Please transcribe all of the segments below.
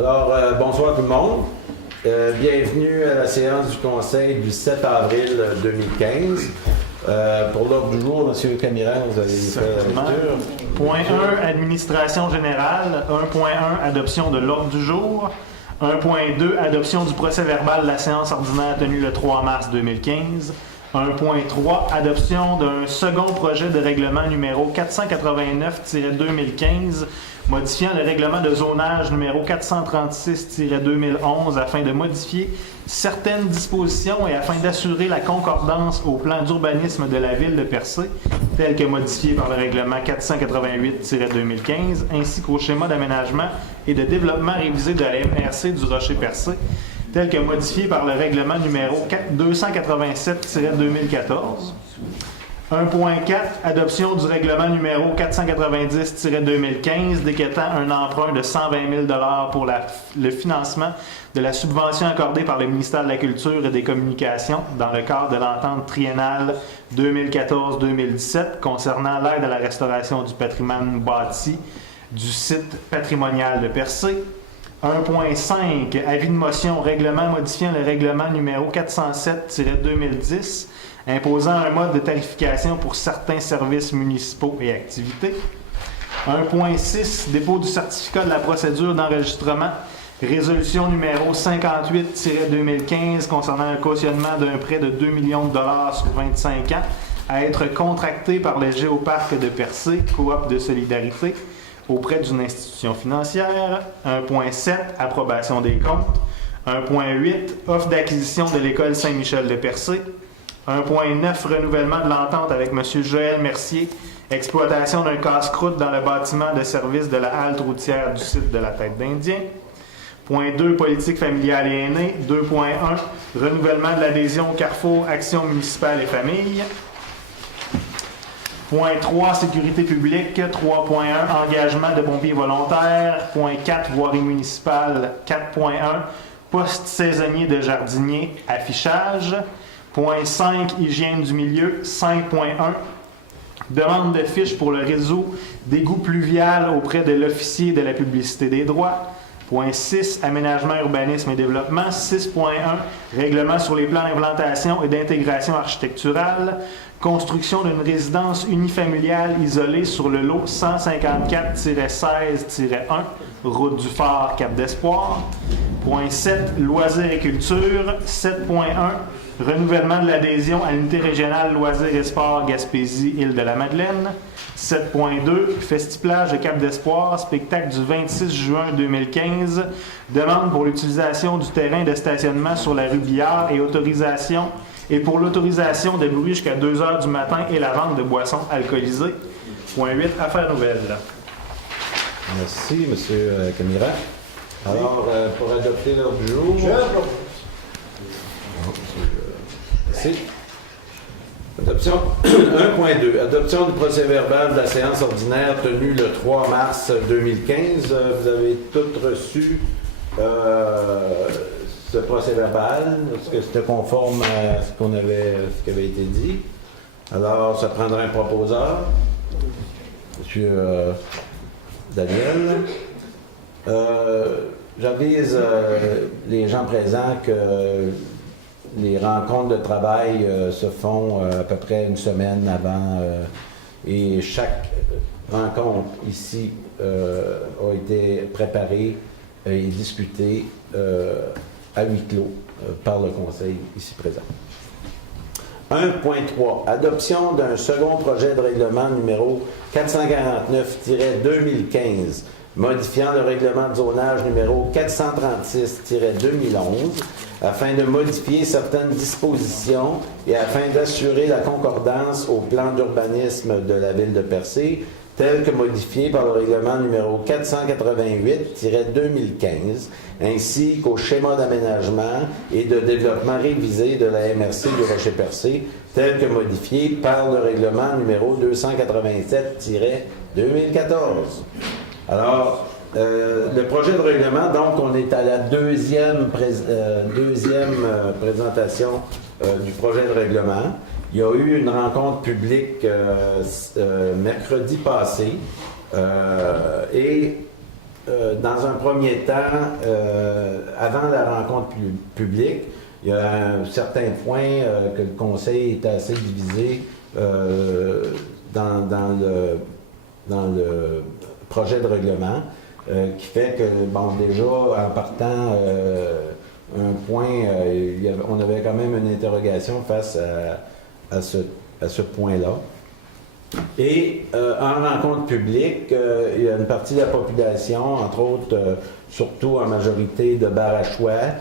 Alors, bonsoir tout le monde. Bienvenue à la séance du Conseil du 7 avril 2015. Pour l'ordre du jour, M. Camiran, vous avez fait la lecture. Point 1, administration générale. 1.1, adoption de l'ordre du jour. 1.2, adoption du procès-verbal de la séance ordinaire tenue le 3 mars 2015. 1.3, adoption d'un second projet de règlement numéro 489-2015, modifiant le règlement de zonage numéro 436-2011 afin de modifier certaines dispositions et afin d'assurer la concordance au plan d'urbanisme de la ville de Percé, tel que modifié par le règlement 488-2015, ainsi qu'au schéma d'aménagement et de développement révisé de la MRC du Rocher-Percé, tel que modifié par le règlement numéro 287-2014. 1.4, adoption du règlement numéro 490-2015 décrétant un emprunt de 120 000 $ pour le financement de la subvention accordée par le ministère de la Culture et des Communications dans le cadre de l'entente triennale 2014-2017 concernant l'aide à la restauration du patrimoine bâti du site patrimonial de Percé. 1.5, avis de motion, règlement modifiant le règlement numéro 407-2010, imposant un mode de tarification pour certains services municipaux et activités. 1.6, dépôt du certificat de la procédure d'enregistrement, résolution numéro 58-2015 concernant un cautionnement d'un prêt de 2 millions de dollars sur 25 ans à être contracté par le Géoparc de Percé, coop de solidarité, auprès d'une institution financière. 1.7, approbation des comptes. 1.8, offre d'acquisition de l'école Saint-Michel de Percé. 1.9, renouvellement de l'entente avec M. Joël Mercier, exploitation d'un casse-croûte dans le bâtiment de service de la halte routière du site de la Tête d'Indien. Point 2, politique familiale et aînée. 2.1, renouvellement de l'adhésion au Carrefour Action municipale et famille. Point 3, sécurité publique. 3.1, engagement de pompiers volontaires. Point 4, voirie municipale. 4.1, poste saisonnier de jardinier, affichage. Point 5, hygiène du milieu. 5.1, demande de fiches pour le réseau d'égout pluvial auprès de l'officier de la publicité des droits. Point 6, aménagement, urbanisme et développement. 6.1, règlement sur les plans d'implantation et d'intégration architecturale. Construction d'une résidence unifamiliale isolée sur le lot 154-16-1, route du Phare, Cap d'Espoir. Point 7, loisirs et culture. 7.1, renouvellement de l'adhésion à l'unité régionale loisirs et sports Gaspésie, Île-de-la-Madeleine. 7.2, Festiplage de Cap d'Espoir, spectacle du 26 juin 2015. Demande pour l'utilisation du terrain de stationnement sur la rue Billard et pour l'autorisation de bruit jusqu'à 2 h du matin et la vente de boissons alcoolisées. Point 8, affaires nouvelles. Merci, M. Camiran. Alors, pour adopter l'ordre du jour... Merci. Adoption 1.2. Adoption du procès-verbal de la séance ordinaire tenue le 3 mars 2015. Vous avez tous reçu ce procès-verbal. Est-ce que c'était conforme à ce qui avait été dit? Alors, ça prendra un proposeur. Monsieur Daniel. J'avise les gens présents que les rencontres de travail se font à peu près une semaine avant et chaque rencontre ici a été préparée et discutée à huis clos par le Conseil ici présent. 1.3. Adoption d'un second projet de règlement numéro 449-2015 modifiant le règlement de zonage numéro 436-2011 afin de modifier certaines dispositions et afin d'assurer la concordance au plan d'urbanisme de la ville de Percé, tel que modifié par le règlement numéro 488-2015, ainsi qu'au schéma d'aménagement et de développement révisé de la MRC du Rocher-Percé, tel que modifié par le règlement numéro 287-2014. Alors, le projet de règlement, donc, on est à la deuxième présentation du projet de règlement. Il y a eu une rencontre publique mercredi passé et dans un premier temps, avant la rencontre publique, il y a un certain point que le conseil était assez divisé dans le projet de règlement, qui fait que, bon, déjà, en partant, un point, on avait quand même une interrogation face à ce point-là. Et en rencontre publique, il y a une partie de la population, entre autres, surtout en majorité de Barachois,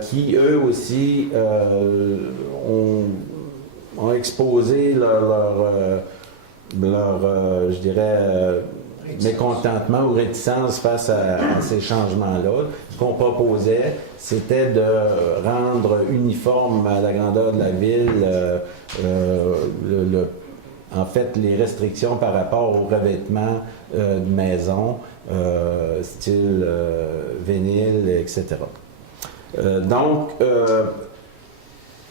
qui eux aussi ont exposé leur je dirais, mécontentement ou réticence face à ces changements-là. Ce qu'on proposait, c'était de rendre uniforme à la grandeur de la ville en fait, les restrictions par rapport au revêtement de maison, style vinyle, etc. Donc,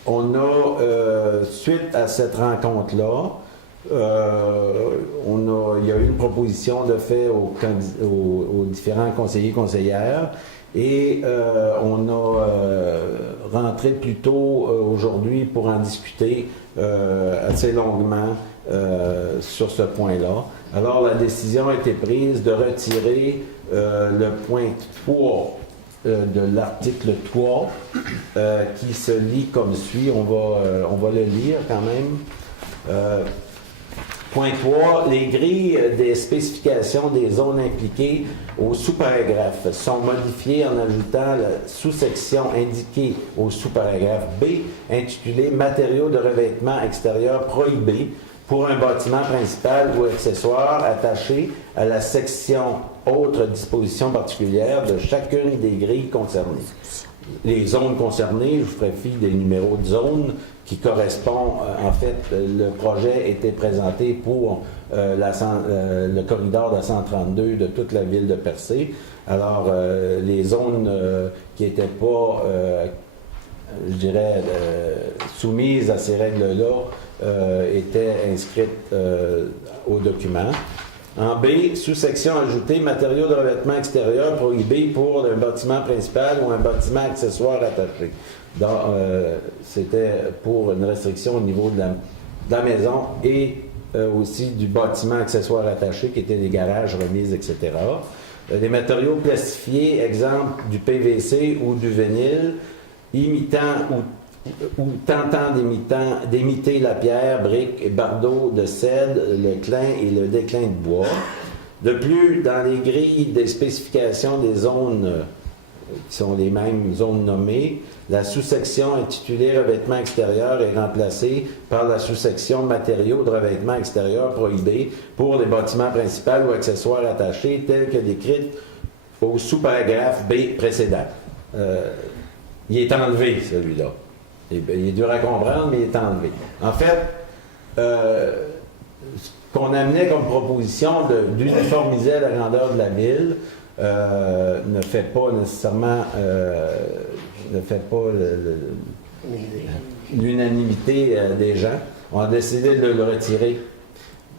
on a, suite à cette rencontre-là, il y a eu une proposition de fait aux différents conseillers et conseillères et on a rentré plus tôt aujourd'hui pour en discuter assez longuement sur ce point-là. Alors la décision a été prise de retirer le point 3 de l'article 3 qui se lit comme suit. On va le lire quand même. Point 3. Les grilles des spécifications des zones impliquées au sous-paragraphe sont modifiées en ajoutant la sous-section indiquée au sous-paragraphe B, intitulée « Matériaux de revêtement extérieur prohibés pour un bâtiment principal ou accessoire attaché à la section « Autres dispositions particulières » de chacune des grilles concernées. Les zones concernées, je vous ferai fi des numéros de zones qui correspondent, en fait, le projet était présenté pour le corridor de 132 de toute la ville de Percé. Alors, les zones qui n'étaient pas, je dirais, soumises à ces règles-là étaient inscrites au document. En B, sous-section ajoutée, matériaux de revêtement extérieur prohibés pour un bâtiment principal ou un bâtiment accessoire attaché. Donc, c'était pour une restriction au niveau de la maison et aussi du bâtiment accessoire attaché qui étaient les garages, remises, etc. Les matériaux plastifiés, exemple du PVC ou du vinyle, imitant ou tentant d'imiter la pierre, brique et bardeau de cèdre, le clin et le déclin de bois. De plus, dans les grilles des spécifications des zones qui sont les mêmes zones nommées, la sous-section intitulée revêtement extérieur est remplacée par la sous-section matériaux de revêtement extérieur prohibés pour les bâtiments principaux ou accessoires attachés tels que décrits au sous-paragraphe B précédent. Il est enlevé, celui-là. Il est dur à comprendre, mais il est enlevé. En fait, ce qu'on amenait comme proposition d'uniformiser la grandeur de la ville ne fait pas nécessairement l'unanimité des gens. On a décidé de le retirer.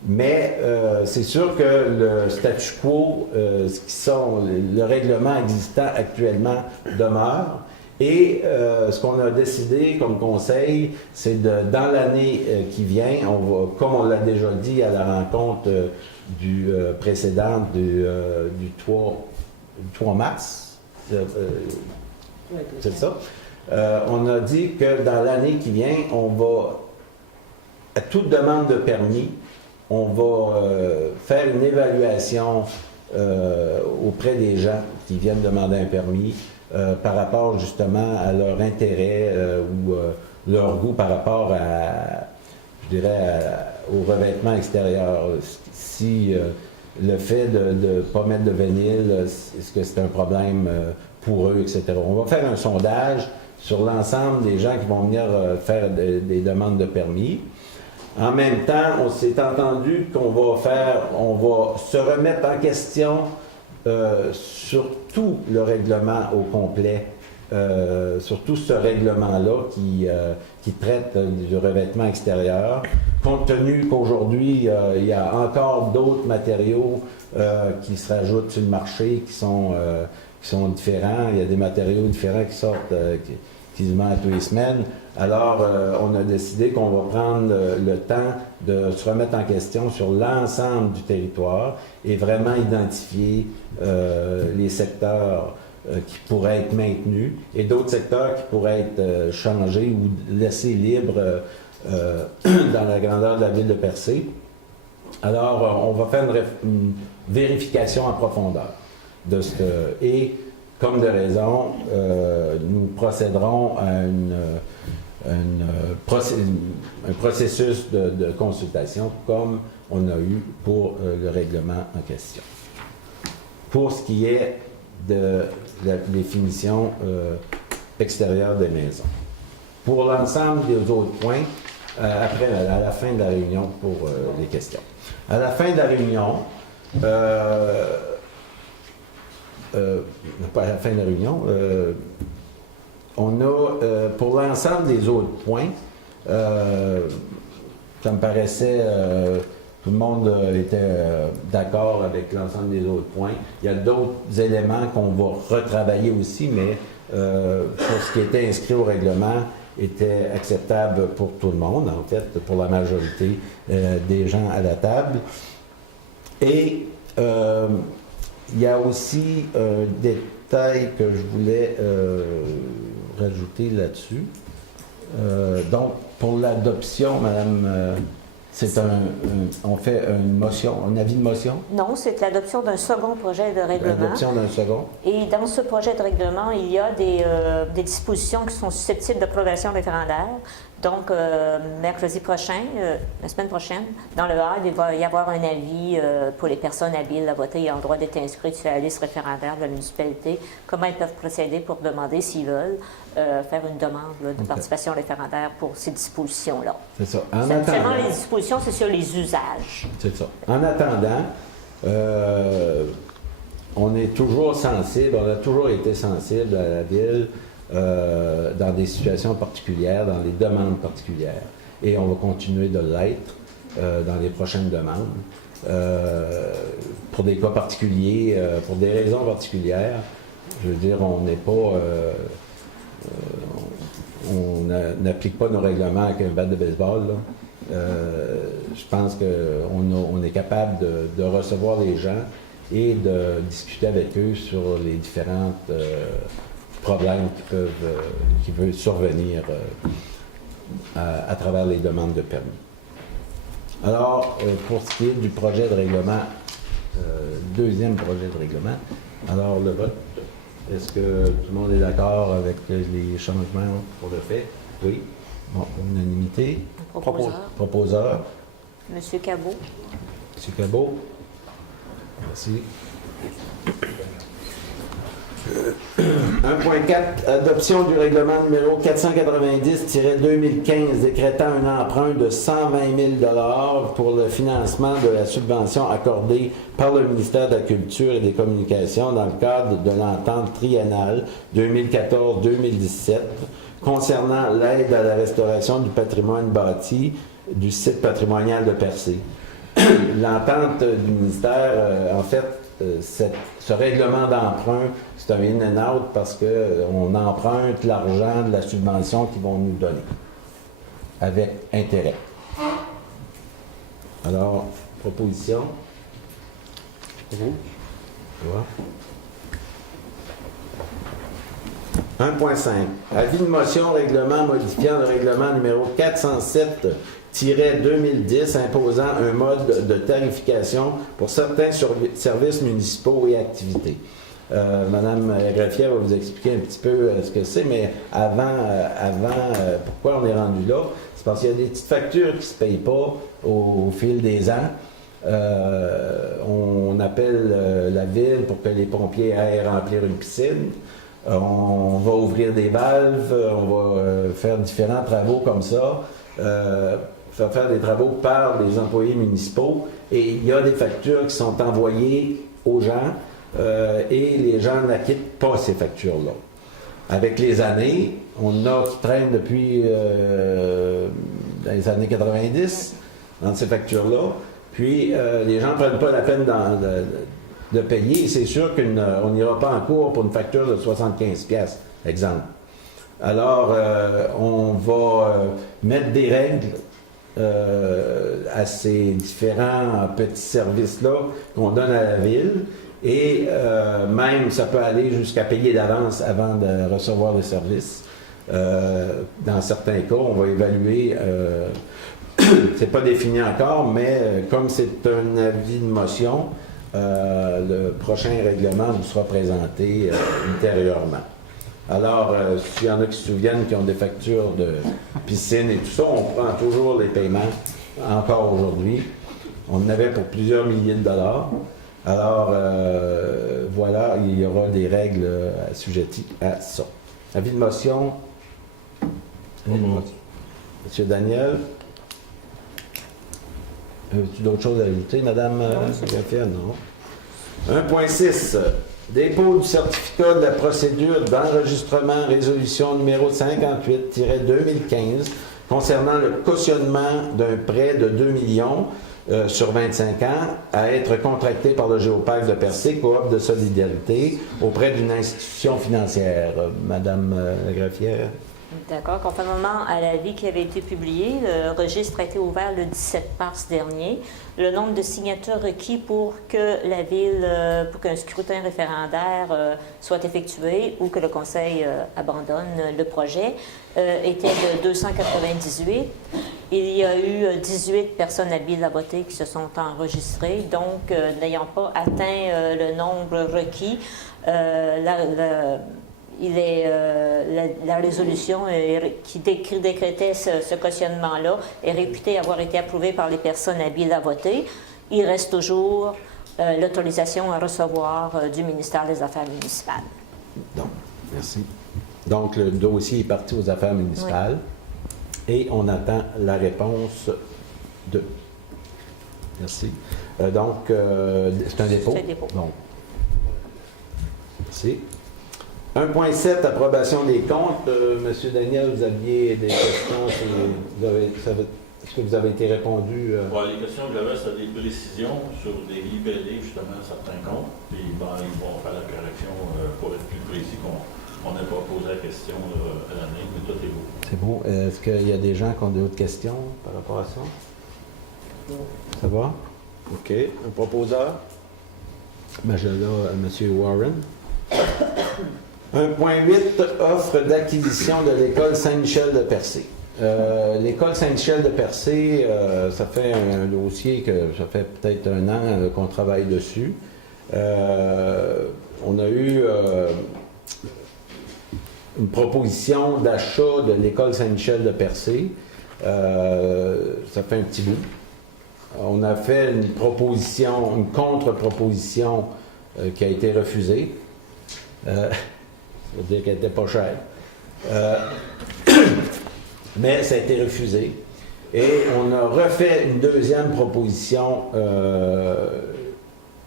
Mais c'est sûr que le statu quo, le règlement existant actuellement demeure. Et ce qu'on a décidé comme conseil, c'est dans l'année qui vient, comme on l'a déjà dit à la rencontre précédente du 3 mars, c'est ça, on a dit que dans l'année qui vient, on va, à toute demande de permis, on va faire une évaluation auprès des gens qui viennent demander un permis, par rapport justement à leur intérêt ou leur goût par rapport je dirais, au revêtement extérieur. Si le fait de ne pas mettre de vinyle, est-ce que c'est un problème pour eux, etc. On va faire un sondage sur l'ensemble des gens qui vont venir faire des demandes de permis. En même temps, on s'est entendu qu'on va se remettre en question sur tout le règlement au complet, sur tout ce règlement-là qui traite du revêtement extérieur, compte compte tenu qu'aujourd'hui, il y a encore d'autres matériaux qui se rajoutent sur le marché qui sont différents. Il y a des matériaux différents qui sortent quasiment à tous les semaines. Alors, on a décidé qu'on va prendre le temps de se remettre en question sur l'ensemble du territoire et vraiment identifier les secteurs qui pourraient être maintenus et d'autres secteurs qui pourraient être changés ou laissés libres dans la grandeur de la ville de Percé. Alors, on va faire une vérification en profondeur de ce et, comme de raison, nous procéderons à un processus de consultation comme on a eu pour le règlement en question. Pour ce qui est de la définition extérieure des maisons. Pour l'ensemble des autres points, après, à la fin de la réunion pour les questions. À la fin de la réunion, pas à la fin de la réunion, on a, pour l'ensemble des autres points, ça me paraissait, tout le monde était d'accord avec l'ensemble des autres points. Il y a d'autres éléments qu'on va retravailler aussi, mais pour ce qui était inscrit au règlement, était acceptable pour tout le monde, en fait, pour la majorité des gens à la table. Et il y a aussi un détail que je voulais rajouter là-dessus. Donc, pour l'adoption, Madame, on fait une motion, un avis de motion? Non, c'est l'adoption d'un second projet de règlement. L'adoption d'un second. Et dans ce projet de règlement, il y a des dispositions qui sont susceptibles d'approbation référendaire. Donc, mercredi prochain, la semaine prochaine, dans le Hall, il va y avoir un avis pour les personnes habiles à voter et en droit d'être inscrites sur la liste référendaire de la municipalité, comment ils peuvent procéder pour demander, s'ils veulent, faire une demande là, de participation référendaire pour ces dispositions-là. C'est ça. Seulement, les dispositions, c'est sur les usages. C'est ça. En attendant, on est toujours sensible, on a toujours été sensible à la ville dans des situations particulières, dans des demandes particulières. Et on va continuer de l'être dans les prochaines demandes. Pour des cas particuliers, pour des raisons particulières, je veux dire, on n'est pas... on n'applique pas nos règlements avec un bat de baseball, là. Je pense qu'on est capable de recevoir les gens et de discuter avec eux sur les différentes problèmes qui peuvent survenir à travers les demandes de permis. Alors, pour ce qui est du projet de règlement, deuxième projet de règlement, alors le vote, est-ce que tout le monde est d'accord avec les changements pour le fait? Oui. Bon, unanimité. Proposeur. Monsieur Cabot. Monsieur Cabot. Merci. 1.4, adoption du règlement numéro 490-2015 décrétant un emprunt de 120 000 $ pour le financement de la subvention accordée par le ministère de la Culture et des Communications dans le cadre de l'entente triennale 2014-2017 concernant l'aide à la restauration du patrimoine bâti du site patrimonial de Percé. L'entente du ministère, en fait, ce règlement d'emprunt, c'est un in and out parce qu'on emprunte l'argent de la subvention qu'ils vont nous donner avec intérêt. Alors, proposition. Tu vois? 1.5. Avis de motion règlement modifiant le règlement numéro 407-2010 imposant un mode de tarification pour certains services municipaux et activités. Madame Greffier va vous expliquer un petit peu ce que c'est, mais avant, pourquoi on est rendu là? C'est parce qu'il y a des petites factures qui ne se payent pas au fil des ans. On appelle la ville pour que les pompiers aillent remplir une piscine. On va ouvrir des valves, on va faire différents travaux comme ça, faire des travaux par les employés municipaux. Et il y a des factures qui sont envoyées aux gens et les gens n'acquittent pas ces factures-là. Avec les années, on a qui traînent depuis les années 90. entre ces factures-là. Puis, les gens ne prennent pas la peine de payer. Et c'est sûr qu'on n'ira pas en cours pour une facture de 75$, exemple. Alors, on va mettre des règles à ces différents petits services-là qu'on donne à la ville. Et même, ça peut aller jusqu'à payer d'avance avant de recevoir le service. Dans certains cas, on va évaluer, c'est pas défini encore, mais comme c'est un avis de motion, le prochain règlement vous sera présenté ultérieurement. Alors, s'il y en a qui se souviennent qui ont des factures de piscine et tout ça, on prend toujours les paiements encore aujourd'hui. On en avait pour plusieurs milliers de dollars. Alors, voilà, il y aura des règles assujetties à ça. Avis de motion. Monsieur Daniel. As-tu d'autres choses à ajouter, Madame Gaffia? Non. 1.6. Dépôt du certificat de la procédure d'enregistrement résolution numéro 58-2015 concernant le cautionnement d'un prêt de 2 millions sur 25 ans à être contracté par le Géoparc de Percé, coop de solidarité, auprès d'une institution financière. Madame la greffière. D'accord. Conformément à l'avis qui avait été publié, le registre a été ouvert le 17 mars dernier. Le nombre de signatures requis pour que la Ville, pour qu'un scrutin référendaire soit effectué ou que le Conseil abandonne le projet, était de 298. Il y a eu 18 personnes habiles à voter qui se sont enregistrées. Donc, n'ayant pas atteint le nombre requis, la résolution qui décrétait ce cautionnement-là est réputée avoir été approuvée par les personnes habiles à voter. Il reste toujours l'autorisation à recevoir du ministère des Affaires municipales. Donc, merci. Donc, le dossier est parti aux Affaires municipales et on attend la réponse de... Merci. Donc, c'est un dépôt? C'est un dépôt. Donc, merci. 1.7, approbation des comptes. Monsieur Daniel, vous aviez des questions. Est-ce que vous avez été répondu? Les questions que j'avais, c'était des précisions sur des libellés, justement, certains comptes. Puis ils vont faire la correction pour être plus précis qu'on n'ait pas posé la question à l'année, mais tout est beau. C'est beau. Est-ce qu'il y a des gens qui ont d'autres questions par rapport à ça? Ça va? OK. Un proposeur? Ben, je là, M. Warren. 1.8, offre d'acquisition de l'école Saint-Michel de Percé. L'école Saint-Michel de Percé, ça fait un dossier que ça fait peut-être un an qu'on travaille dessus. On a eu une proposition d'achat de l'école Saint-Michel de Percé. Ça fait un petit bout. On a fait une contre-proposition qui a été refusée. Ça veut dire qu'elle n'était pas chère. Mais ça a été refusé. Et on a refait une deuxième proposition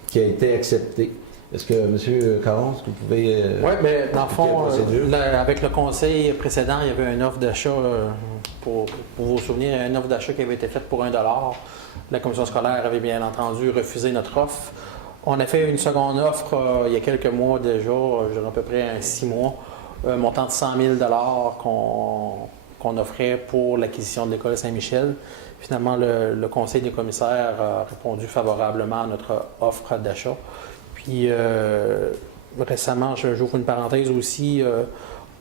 qui a été acceptée. Est-ce que, M. Caron, est-ce que vous pouvez... Oui, mais dans le fond, avec le conseil précédent, il y avait une offre d'achat, pour vous souvenir, une offre d'achat qui avait été faite pour $1. La commission scolaire avait bien entendu refusé notre offre. On a fait une seconde offre il y a quelques mois déjà, je dirais à peu près 6 mois, un montant de 100 000 qu'on offrait pour l'acquisition de l'école Saint-Michel. Finalement, le conseil des commissaires a répondu favorablement à notre offre d'achat. Puis récemment, j'ouvre une parenthèse aussi,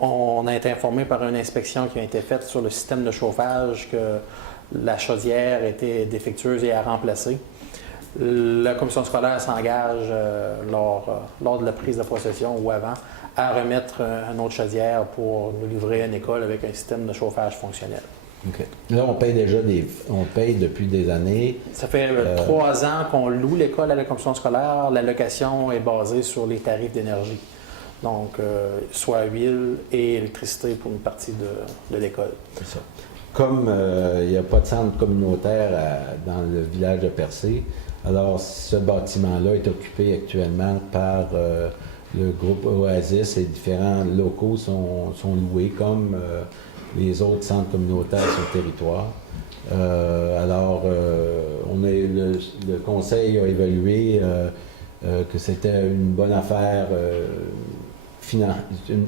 on a été informé par une inspection qui a été faite sur le système de chauffage que la chaudière était défectueuse et à remplacer. La commission scolaire s'engage lors de la prise de possession ou avant à remettre une autre chaudière pour nous livrer une école avec un système de chauffage fonctionnel. OK. Là, on paye depuis des années. Ça fait 3 ans qu'on loue l'école à la commission scolaire. La location est basée sur les tarifs d'énergie. Donc, soit huile et électricité pour une partie de l'école. C'est ça. Comme il n'y a pas de centre communautaire dans le village de Percé, alors ce bâtiment-là est occupé actuellement par le groupe Oasis et différents locaux sont loués comme les autres centres communautaires sur le territoire. Alors, le conseil a évalué que c'était une bonne affaire, une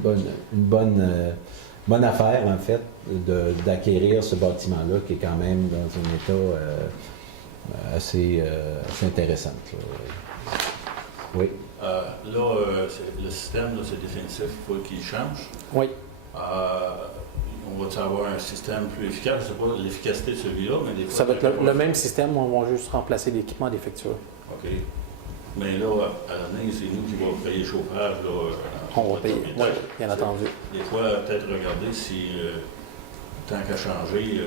bonne affaire, en fait, d'acquérir ce bâtiment-là, qui est quand même dans un état assez intéressant. Là. Oui. Le système, là, c'est définitif, il faut qu'il change. Oui. On va avoir un système plus efficace? Je ne sais pas l'efficacité de celui-là, mais des fois... Ça va être le même système, on va juste remplacer l'équipement défectueux. OK. Mais là, à l'année, c'est nous qui va payer le chauffage. Là, On va payer, oui, bien entendu. Des fois, peut-être regarder si, tant qu'à changer,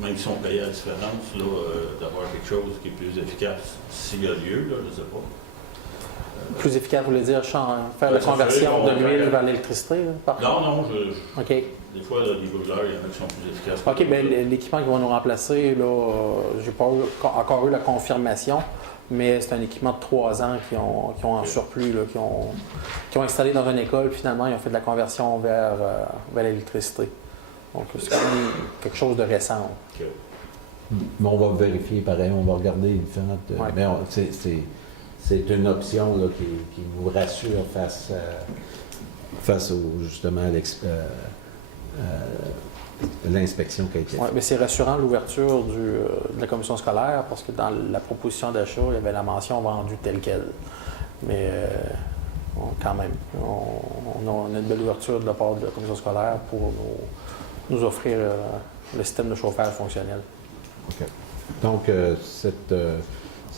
même si on payait la différence, d'avoir quelque chose qui est plus efficace, s'il y a lieu, là, je ne sais pas. Plus efficace, vous voulez dire faire la conversion de l'huile vers l'électricité? Non, OK. Des fois, là, les brûleurs, il y en a qui sont plus efficaces. OK, bien, l'équipement qui va nous remplacer, là, j'ai pas encore eu la confirmation, mais c'est un équipement de 3 ans qui ont en surplus, là, qui ont installé dans une école, puis finalement, ils ont fait de la conversion vers l'électricité. Donc, c'est quand même quelque chose de récent. Okay. Mais on va vérifier pareil, on va regarder les différentes. Ouais. Mais c'est une option là, qui nous rassure face au, justement l'inspection qui a été faite. Oui, mais c'est rassurant l'ouverture de la commission scolaire parce que dans la proposition d'achat, il y avait la mention vendue telle quelle. Mais quand même, on a une belle ouverture de la part de la commission scolaire pour nous offrir le système de chauffage fonctionnel. OK. Donc, cette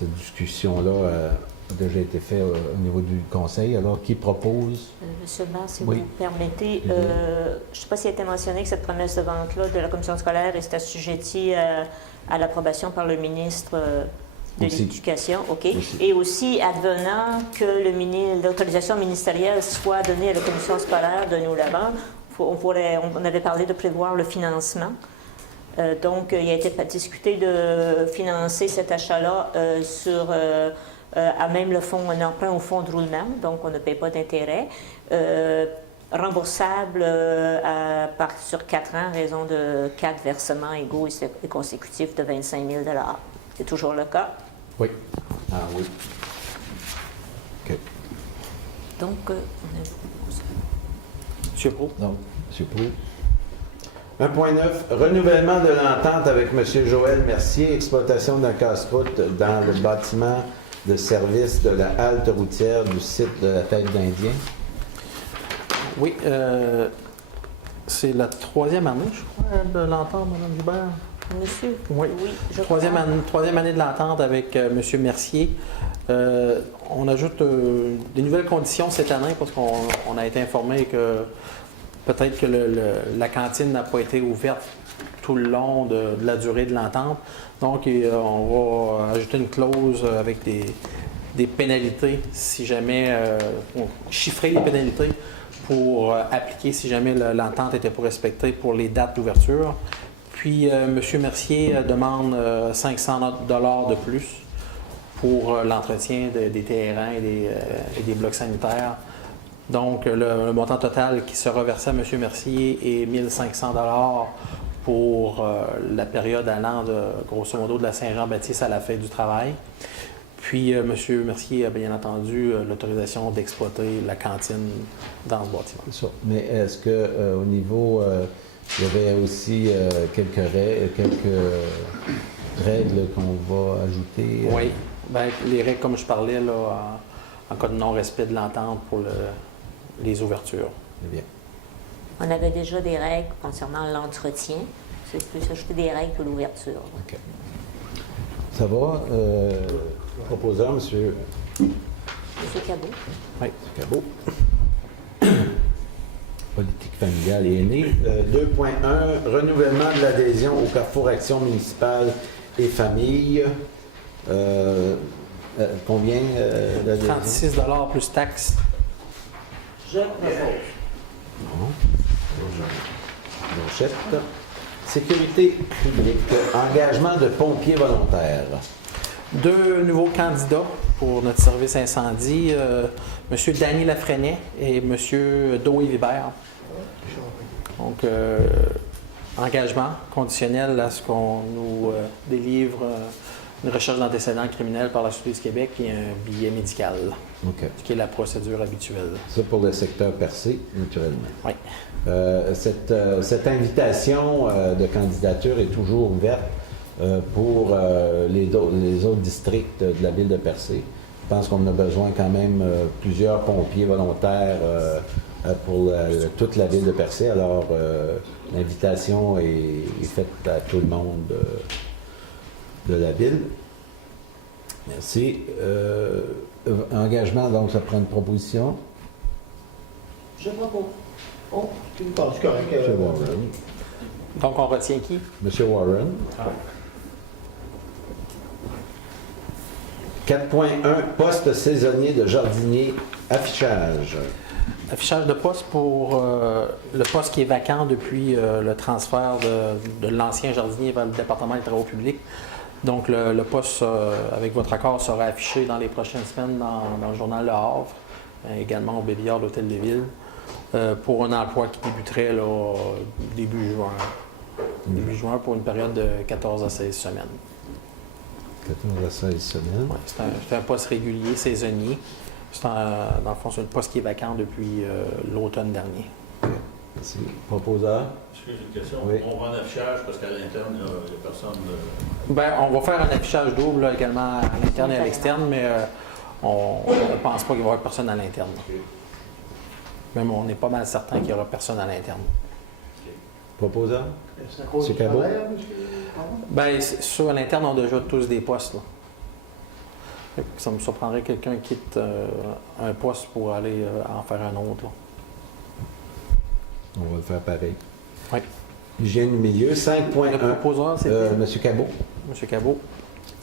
discussion-là a déjà été faite au niveau du conseil. Alors, qui propose? Monsieur le maire, si Oui. vous me permettez, je ne sais pas s'il a été mentionné que cette promesse de vente-là de la commission scolaire est assujettie à l'approbation par le ministre de Aussi. l'Éducation. OK. Aussi. Et aussi, advenant que l'autorisation ministérielle soit donnée à la commission scolaire de nous la vendre, on avait parlé de prévoir le financement. Donc, il a été discuté de financer cet achat-là à même le fonds, un emprunt au fonds de roulement, donc on ne paye pas d'intérêt, remboursable sur 4 ans, à raison de 4 versements égaux et consécutifs de 25 000 $. C'est toujours le cas. Oui. Ah oui. OK. Donc, on a... Monsieur Pro? Donc, M. Proulx. 1.9, renouvellement de l'entente avec M. Joël Mercier, exploitation d'un casse-route dans le bâtiment de service de la halte routière du site de la Tête d'Indien. Oui, c'est la 3e année, je crois, de l'entente, Mme Joubert. Monsieur? Oui. Oui, je Troisième crois. année de l'entente avec M. Mercier. On ajoute des nouvelles conditions cette année parce qu'on a été informé que peut-être que la cantine n'a pas été ouverte tout le long de la durée de l'entente. Donc, on va ajouter une clause avec des pénalités si jamais, chiffrer les pénalités pour appliquer si jamais l'entente n'était pas respectée pour les dates d'ouverture. Puis, M. Mercier demande 500 $ de plus pour l'entretien des terrains et des blocs sanitaires. Donc, le montant total qui sera versé à M. Mercier est 1 500 $ pour la période allant grosso modo de la Saint-Jean-Baptiste à la fête du travail. Puis, M. Mercier a bien entendu l'autorisation d'exploiter la cantine dans ce bâtiment. C'est ça. Mais est-ce qu'au niveau, il y avait aussi quelques règles qu'on va ajouter? Oui. Bien, les règles, comme je parlais, là, en cas de non-respect de l'entente pour les ouvertures. Très bien. On avait déjà des règles concernant l'entretien. C'est plus ajouter des règles que l'ouverture. OK. Ça va? Proposeur, monsieur Cabot. Oui. Cabot. Politique familiale et aînée. 2.1, renouvellement de l'adhésion au Carrefour Action municipale et famille. Combien d'adhésion? 36 $ plus taxes. Je propose. Non. J'achète. Sécurité publique. Engagement de pompiers volontaires. 2 nouveaux candidats pour notre service incendie, M. Danny Lafresnaye et M. Doé Vibert. Donc, engagement conditionnel à ce qu'on nous délivre une recherche d'antécédents criminels par la Sûreté du Québec et un billet médical, OK. ce qui est la procédure habituelle. Ça pour le secteur percé, naturellement. Oui. Cette invitation de candidature est toujours ouverte pour les autres districts de la ville de Percé. Je pense qu'on a besoin quand même plusieurs pompiers volontaires pour toute la ville de Percé. Alors, l'invitation est faite à tout le monde de la ville. Merci. Engagement, donc, ça prend une proposition. Je propose. Oh, tu me parles, c'est correct. Monsieur Warren. Donc, on retient qui? Monsieur Warren. 4.1, poste saisonnier de jardinier, affichage. Affichage de poste pour le poste qui est vacant depuis le transfert de l'ancien jardinier vers le département des travaux publics. Donc, le poste, avec votre accord, sera affiché dans les prochaines semaines dans le journal Le Havre, également au Béliard d'Hôtel de Ville, pour un emploi qui débuterait là, début juin. Début juin pour une période de 14 à 16 semaines. 14 à 16 semaines. Ouais, c'est un poste régulier, saisonnier. Dans le fond, c'est un poste qui est vacant depuis l'automne dernier. Merci. Proposeur? Est-ce que j'ai une question? Oui. On va en affichage parce qu'à l'interne, il n'y a personne. Ben, on va faire un affichage double là, également à l'interne et à l'externe, mais on ne pense pas qu'il va y avoir personne à l'interne. Même on est pas mal certain qu'il n'y aura personne à l'interne. Proposeur? C'est à cause C'est du Cabot? salaire, monsieur? Pardon? Ben, sur à l'interne, on a déjà tous des postes. Là. Fait que ça me surprendrait que quelqu'un quitte un poste pour aller en faire un autre. Là. On va le faire pareil. Oui. Hygiène du milieu, 5.1. Le proposeur, c'est Monsieur Cabot. M. Cabot.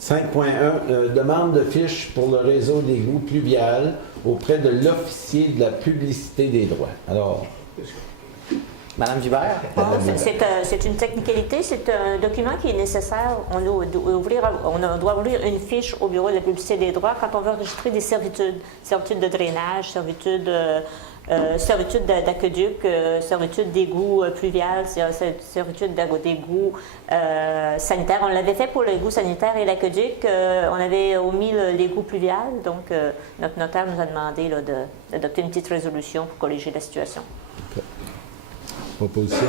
5.1, demande de fiche pour le réseau d'égout pluvial auprès de l'officier de la publicité des droits. Alors, Madame Vibert. C'est une technicalité, c'est un document qui est nécessaire. On doit ouvrir une fiche au bureau de la publicité des droits quand on veut enregistrer des servitudes. Servitudes de drainage, servitudes d'aqueduc, servitudes d'égout pluvial, servitudes d'égout sanitaire. On l'avait fait pour l'égout sanitaire et l'aqueduc. On avait omis l'égout pluvial. Donc, notre notaire nous a demandé d'adopter une petite résolution pour corriger la situation. proposition.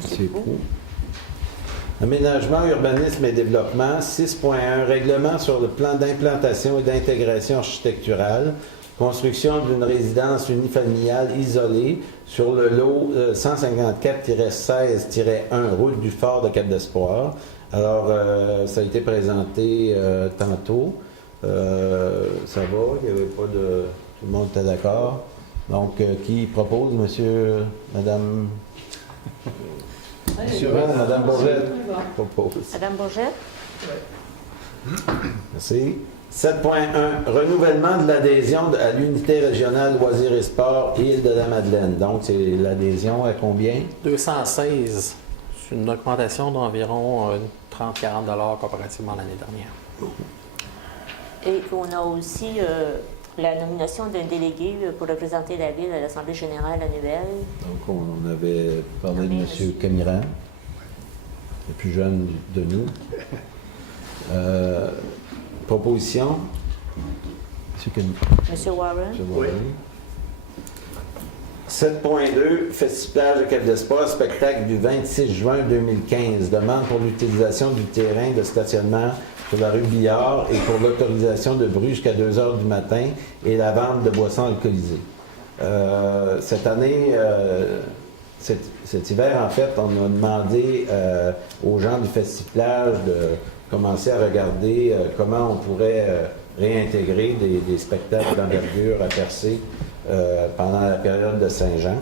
C'est pro. Aménagement, urbanisme et développement, 6.1, règlement sur le plan d'implantation et d'intégration architecturale, construction d'une résidence unifamiliale isolée sur le lot 154-16-1, route du Fort de Cap-d'Espoir. Alors, ça a été présenté tantôt. Ça va, il n'y avait pas de... Tout le monde était d'accord. Donc, qui propose, monsieur, madame... Madame Bourget propose. Madame Bourget? Merci. 7.1. Renouvellement de l'adhésion à l'unité régionale loisirs et sports Île-de-la-Madeleine. Donc, c'est l'adhésion à combien? 216. C'est une augmentation d'environ 30-40 $ comparativement à l'année dernière. Et on a aussi la nomination d'un délégué pour représenter la ville à l'Assemblée générale annuelle. Donc, on avait parlé de M. Camiran, le plus jeune de nous. Proposition. Monsieur Warren. Oui. 7.2, Festiplage de Cap-d'Espoir, spectacle du 26 juin 2015. Demande pour l'utilisation du terrain de stationnement sur la rue Billard et pour l'autorisation de bruit jusqu'à 2 heures du matin et la vente de boissons alcoolisées. Cette année, cet hiver, en fait, on a demandé aux gens du Festiplage de commencer à regarder comment on pourrait réintégrer des spectacles d'envergure à Percé pendant la période de Saint-Jean.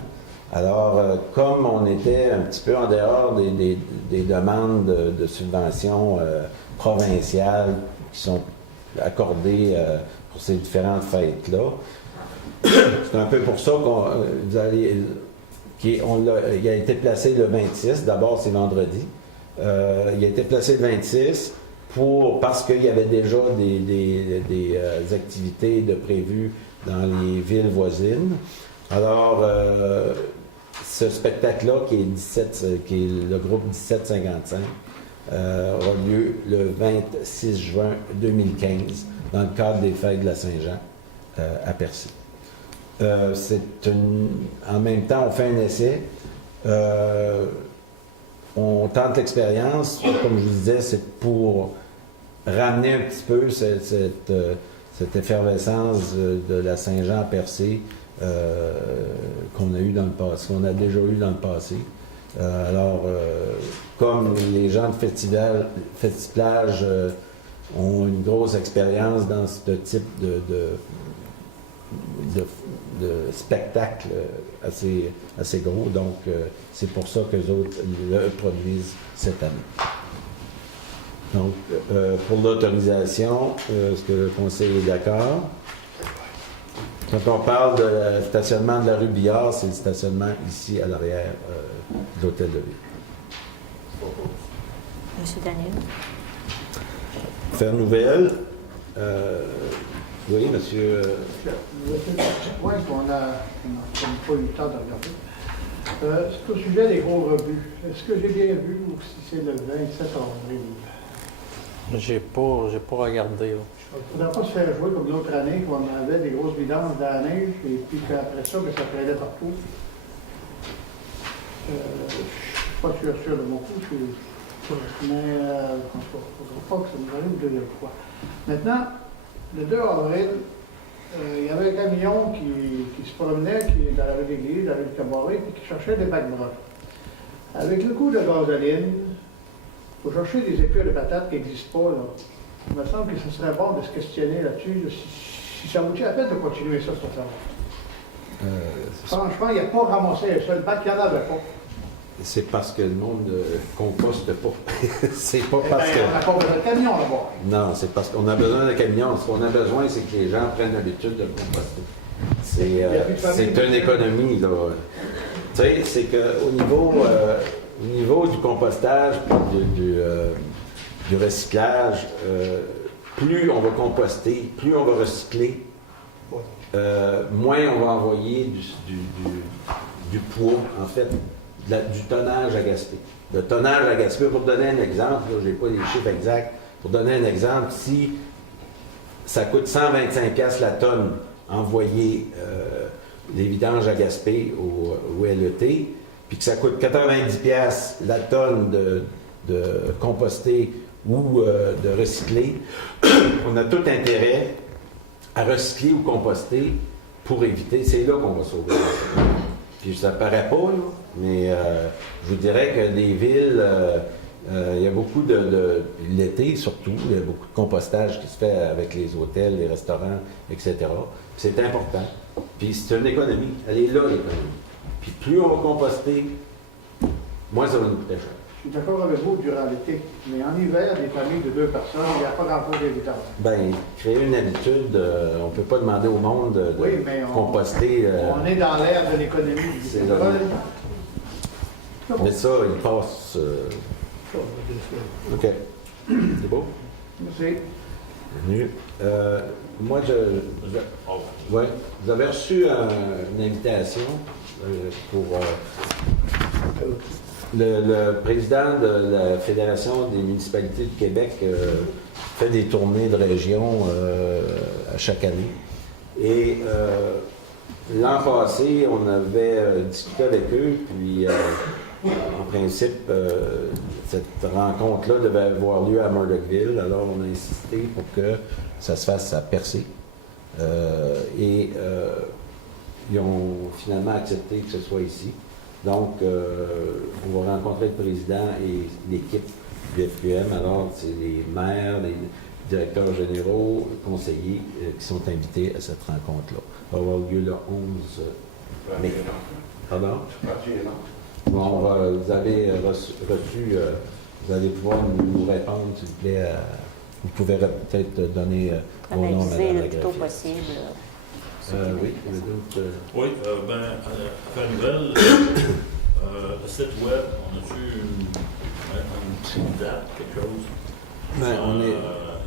Alors, comme on était un petit peu en dehors des demandes de subventions provinciales qui sont accordées pour ces différentes fêtes-là, c'est un peu pour ça qu'il a été placé le 26. D'abord, c'est vendredi. Il a été placé le 26 parce qu'il y avait déjà des activités de prévues dans les villes voisines. Alors, ce spectacle-là, qui est le groupe 1755, aura lieu le 26 juin 2015 dans le cadre des Fêtes de la Saint-Jean à Percé. En même temps, on fait un essai. On tente l'expérience. Comme je vous disais, c'est pour ramener un petit peu cette effervescence de la Saint-Jean à Percé qu'on a eu dans le passé, qu'on a déjà eu dans le passé. Comme les gens de Festiplage ont une grosse expérience dans ce type de spectacle assez gros, donc c'est pour ça qu'eux autres le produisent cette année. Donc, pour l'autorisation, est-ce que le conseil est d'accord? Quand on parle de stationnement de la rue Billard, c'est le stationnement ici à l'arrière de l'hôtel de ville. Monsieur Daniel. Faire nouvelle. Oui, monsieur. Oui, on n'a pas eu le temps de regarder. C'est au sujet des gros rebuts. Est-ce que j'ai bien vu ou si c'est le 27 avril? J'ai pas regardé. Là. Il ne faudrait pas se faire jouer comme l'autre année, quand on avait des grosses vidanges dans la neige, et puis qu'après ça, ça traînait partout. Je ne suis pas sûr de mon coup, mais il ne faudra pas que ça nous arrive de deuxième fois. Maintenant, le 2 avril, il y avait un camion qui se promenait dans la rue de l'Église, dans la rue de Cabaret, et qui cherchait des bacs bruns. Avec le coût de gasoline, il faut chercher des épures de patates qui n'existent pas. Là. Il me semble que ce serait bon de se questionner là-dessus, si ça vaut la peine de continuer ça, cette affaire. Franchement, il n'y a pas ramassé un seul bac, il n'y en avait pas. C'est parce que le monde ne composte pas. C'est pas parce que. On n'a pas besoin de camion là-bas. Non, c'est parce qu'on a besoin d'un camion. Ce qu'on a besoin, c'est que les gens prennent l'habitude de le composter. C'est une économie, là. Tu sais, c'est qu'au niveau du compostage, du recyclage, plus on va composter, plus on va recycler, moins on va envoyer du poids, en fait, du tonnage à gaspiller. Le tonnage à gaspiller, pour donner un exemple, je n'ai pas les chiffres exacts, pour donner un exemple, si ça coûte 125$ la tonne envoyer les vidanges à Gaspé au LET, puis que ça coûte 90$ la tonne de composter ou de recycler, on a tout intérêt à recycler ou composter pour éviter. C'est là qu'on va sauver. Puis ça paraît pas, là, mais je vous dirais que les villes, il y a beaucoup l'été surtout, il y a beaucoup de compostage qui se fait avec les hôtels, les restaurants, etc. C'est important. Puis c'est une économie. Elle est là, l'économie. Puis plus on va composter, moins ça va nous coûter cher. Je suis d'accord avec vous durant l'été, mais en hiver, des familles de 2 personnes, il n'y a pas grand-chose d'évitant. Bien, créer une habitude, on ne peut pas demander au monde de composter. On est dans l'ère de l'économie. C'est là. Mais ça, il passe. OK. C'est beau? Merci. Bienvenue. Moi, ouais, vous avez reçu une invitation pour le président de la Fédération des municipalités du Québec fait des tournées de région à chaque année. Et l'an passé, on avait discuté avec eux, puis en principe, cette rencontre-là devait avoir lieu à Murdochville. Alors, on a insisté pour que ça se fasse à Percé. Ils ont finalement accepté que ce soit ici. Donc, on va rencontrer le président et l'équipe du FQM. Alors, c'est les maires, les directeurs généraux, conseillers qui sont invités à cette rencontre-là. Ça va avoir lieu le 11 mai. Pardon? Bon, vous avez reçu, vous allez pouvoir nous répondre, s'il vous plaît. Vous pouvez peut-être donner vos noms à Mme la le plus tôt greffière. possible. Oui, Oui, affaire nouvelle, le site web, on a-tu une petite date, quelque chose? Ben, on est...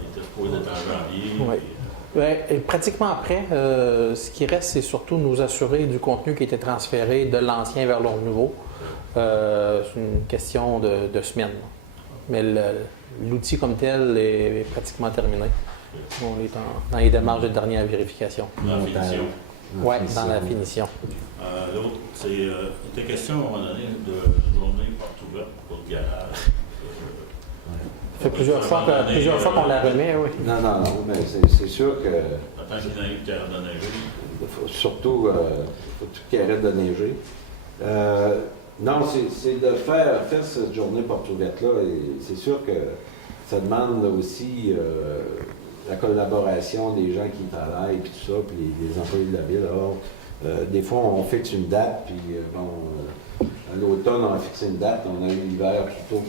Il était supposé être en janvier. Oui. Bien, et pratiquement après, ce qui reste, c'est surtout nous assurer du contenu qui était transféré de l'ancien vers le nouveau. C'est une question de semaines. Mais l'outil comme tel est pratiquement terminé. On est dans les démarches de dernière vérification. La finition. Oui, dans la finition. L'autre, il était question à un moment donné de journée porte ouverte pour le garage. Ça fait plusieurs fois qu'on la remet, oui. Non, mais c'est sûr que... Attends qu'il n'arrive qu'à arrête de neiger. Surtout, faut qu'il arrête de neiger. Non, c'est de faire cette journée porte ouverte-là. Et c'est sûr que ça demande aussi la collaboration des gens qui travaillent, puis tout ça, puis les employés de la ville. Alors, des fois, on fixe une date, puis à l'automne, on a fixé une date. On a eu l'hiver plus tôt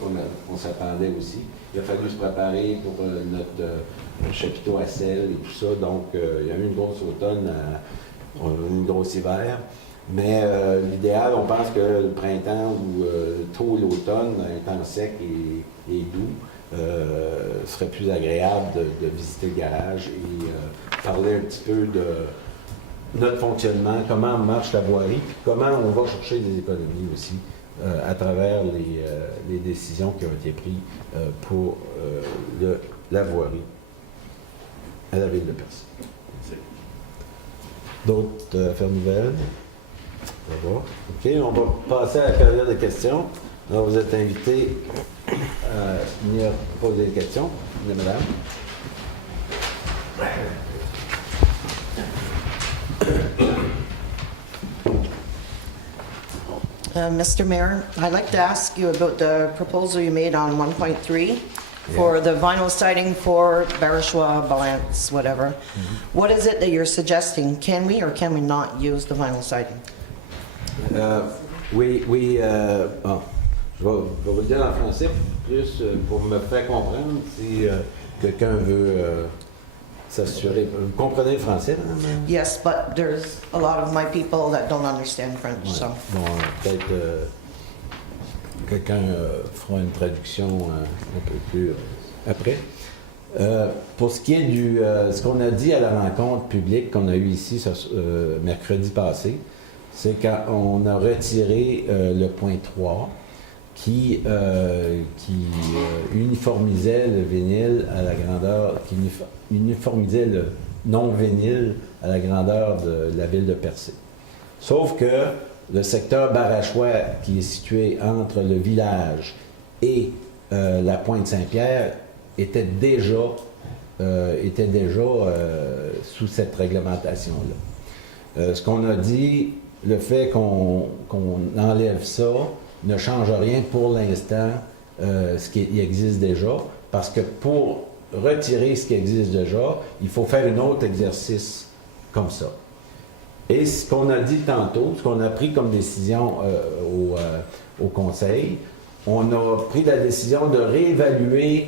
qu'on s'attendait aussi. Il a fallu se préparer pour notre chapiteau à sel et tout ça. Donc, il y a eu une grosse automne, une grosse hiver. Mais l'idéal, on pense que le printemps ou tôt l'automne, un temps sec et doux, serait plus agréable de visiter le garage et parler un petit peu de notre fonctionnement, comment marche la voirie, puis comment on va chercher des économies aussi à travers les décisions qui ont été prises pour la voirie à la ville de Percé. D'autres affaires nouvelles? Ça va. OK, on va passer à la période de questions. Alors, vous êtes invités à venir poser des questions. Madame. Mr. Mayor, I'd like to ask you about the proposal you made on 1.3 for the vinyl siding for Barashwa, Balance, whatever. What is it that you're suggesting? Can we or can we not use the vinyl siding? Oui, bon, je vais vous le dire en français, plus pour me faire comprendre si quelqu'un veut s'assurer. Vous comprenez le français, madame? Yes, but there's a lot of my people that don't understand French, Ouais. so. Bon, peut-être quelqu'un fera une traduction un peu plus après. Pour ce qui est ce qu'on a dit à la rencontre publique qu'on a eue ici mercredi passé, c'est qu'on a retiré le point 3 qui uniformisait le vinyle à la grandeur, qui uniformisait le non-vinyle à la grandeur de la ville de Percé. Sauf que le secteur Barashwa, qui est situé entre le village et la pointe Saint-Pierre, était déjà sous cette réglementation-là. Ce qu'on a dit, le fait qu'on enlève ça ne change rien pour l'instant ce qui existe déjà, parce que pour retirer ce qui existe déjà, il faut faire un autre exercice comme ça. Et ce qu'on a dit tantôt, ce qu'on a pris comme décision au Conseil, on a pris la décision de réévaluer,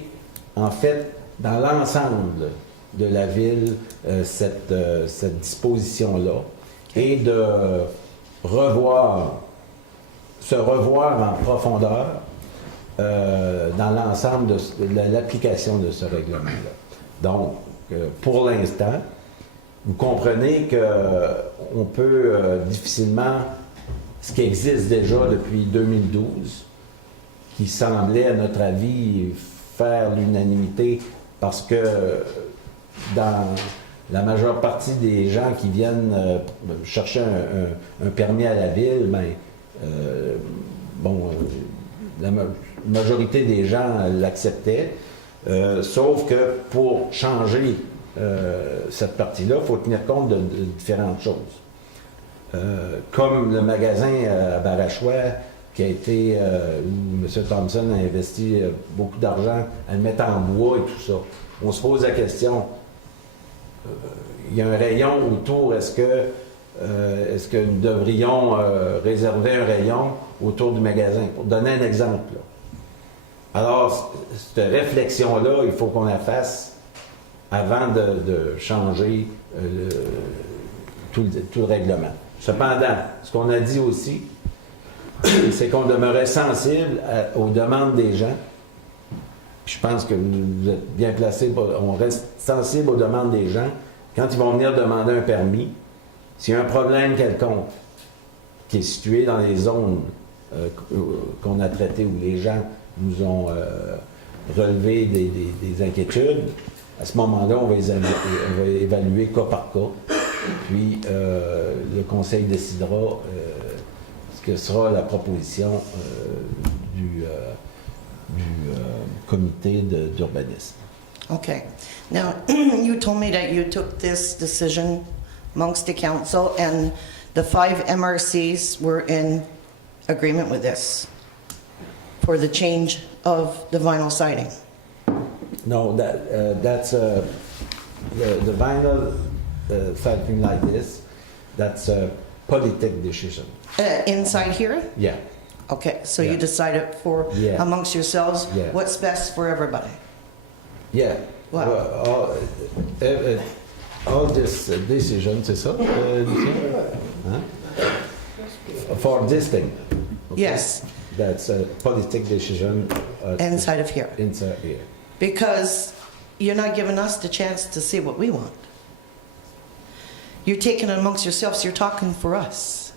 en fait, dans l'ensemble de la ville, cette disposition-là, et de se revoir en profondeur dans l'ensemble de l'application de ce règlement-là. Donc, pour l'instant, vous comprenez qu'on peut difficilement, ce qui existe déjà depuis 2012, qui semblait, à notre avis, faire l'unanimité, parce que dans la majeure partie des gens qui viennent chercher un permis à la ville, la majorité des gens l'acceptaient, sauf que pour changer cette partie-là, il faut tenir compte de différentes choses. Comme le magasin à Barashwa, qui a été, où M. Thompson a investi beaucoup d'argent à le mettre en bois et tout ça. On se pose la question, il y a un rayon autour, est-ce que nous devrions réserver un rayon autour du magasin? Pour donner un exemple. Là. Alors, cette réflexion-là, il faut qu'on la fasse avant de changer tout le règlement. Cependant, ce qu'on a dit aussi, c'est qu'on demeurait sensible aux demandes des gens. Puis je pense que vous êtes bien placés, on reste sensible aux demandes des gens. Quand ils vont venir demander un permis, s'il y a un problème quelconque qui est situé dans les zones qu'on a traitées, où les gens nous ont relever des inquiétudes, à ce moment-là, on va évaluer cas par cas. Puis le Conseil décidera ce que sera la proposition du comité d'urbanisme. Okay. Now, you told me that you took this decision amongst the council, and the 5 MRCs were in agreement with this for the change of the vinyl siding. No, that's the vinyl something like this. That's a politic decision. Inside here? Yeah, Okay, so Yeah. you decided for, Yeah. amongst yourselves, Yeah. what's best for everybody? yeah. Wow. All this decision, c'est ça, Lucien? Hein? For this thing. okay? Yes, That's a politic decision. inside of here. Inside here. Because you're not giving us the chance to see what we want. You're taking it amongst yourselves, you're talking for us.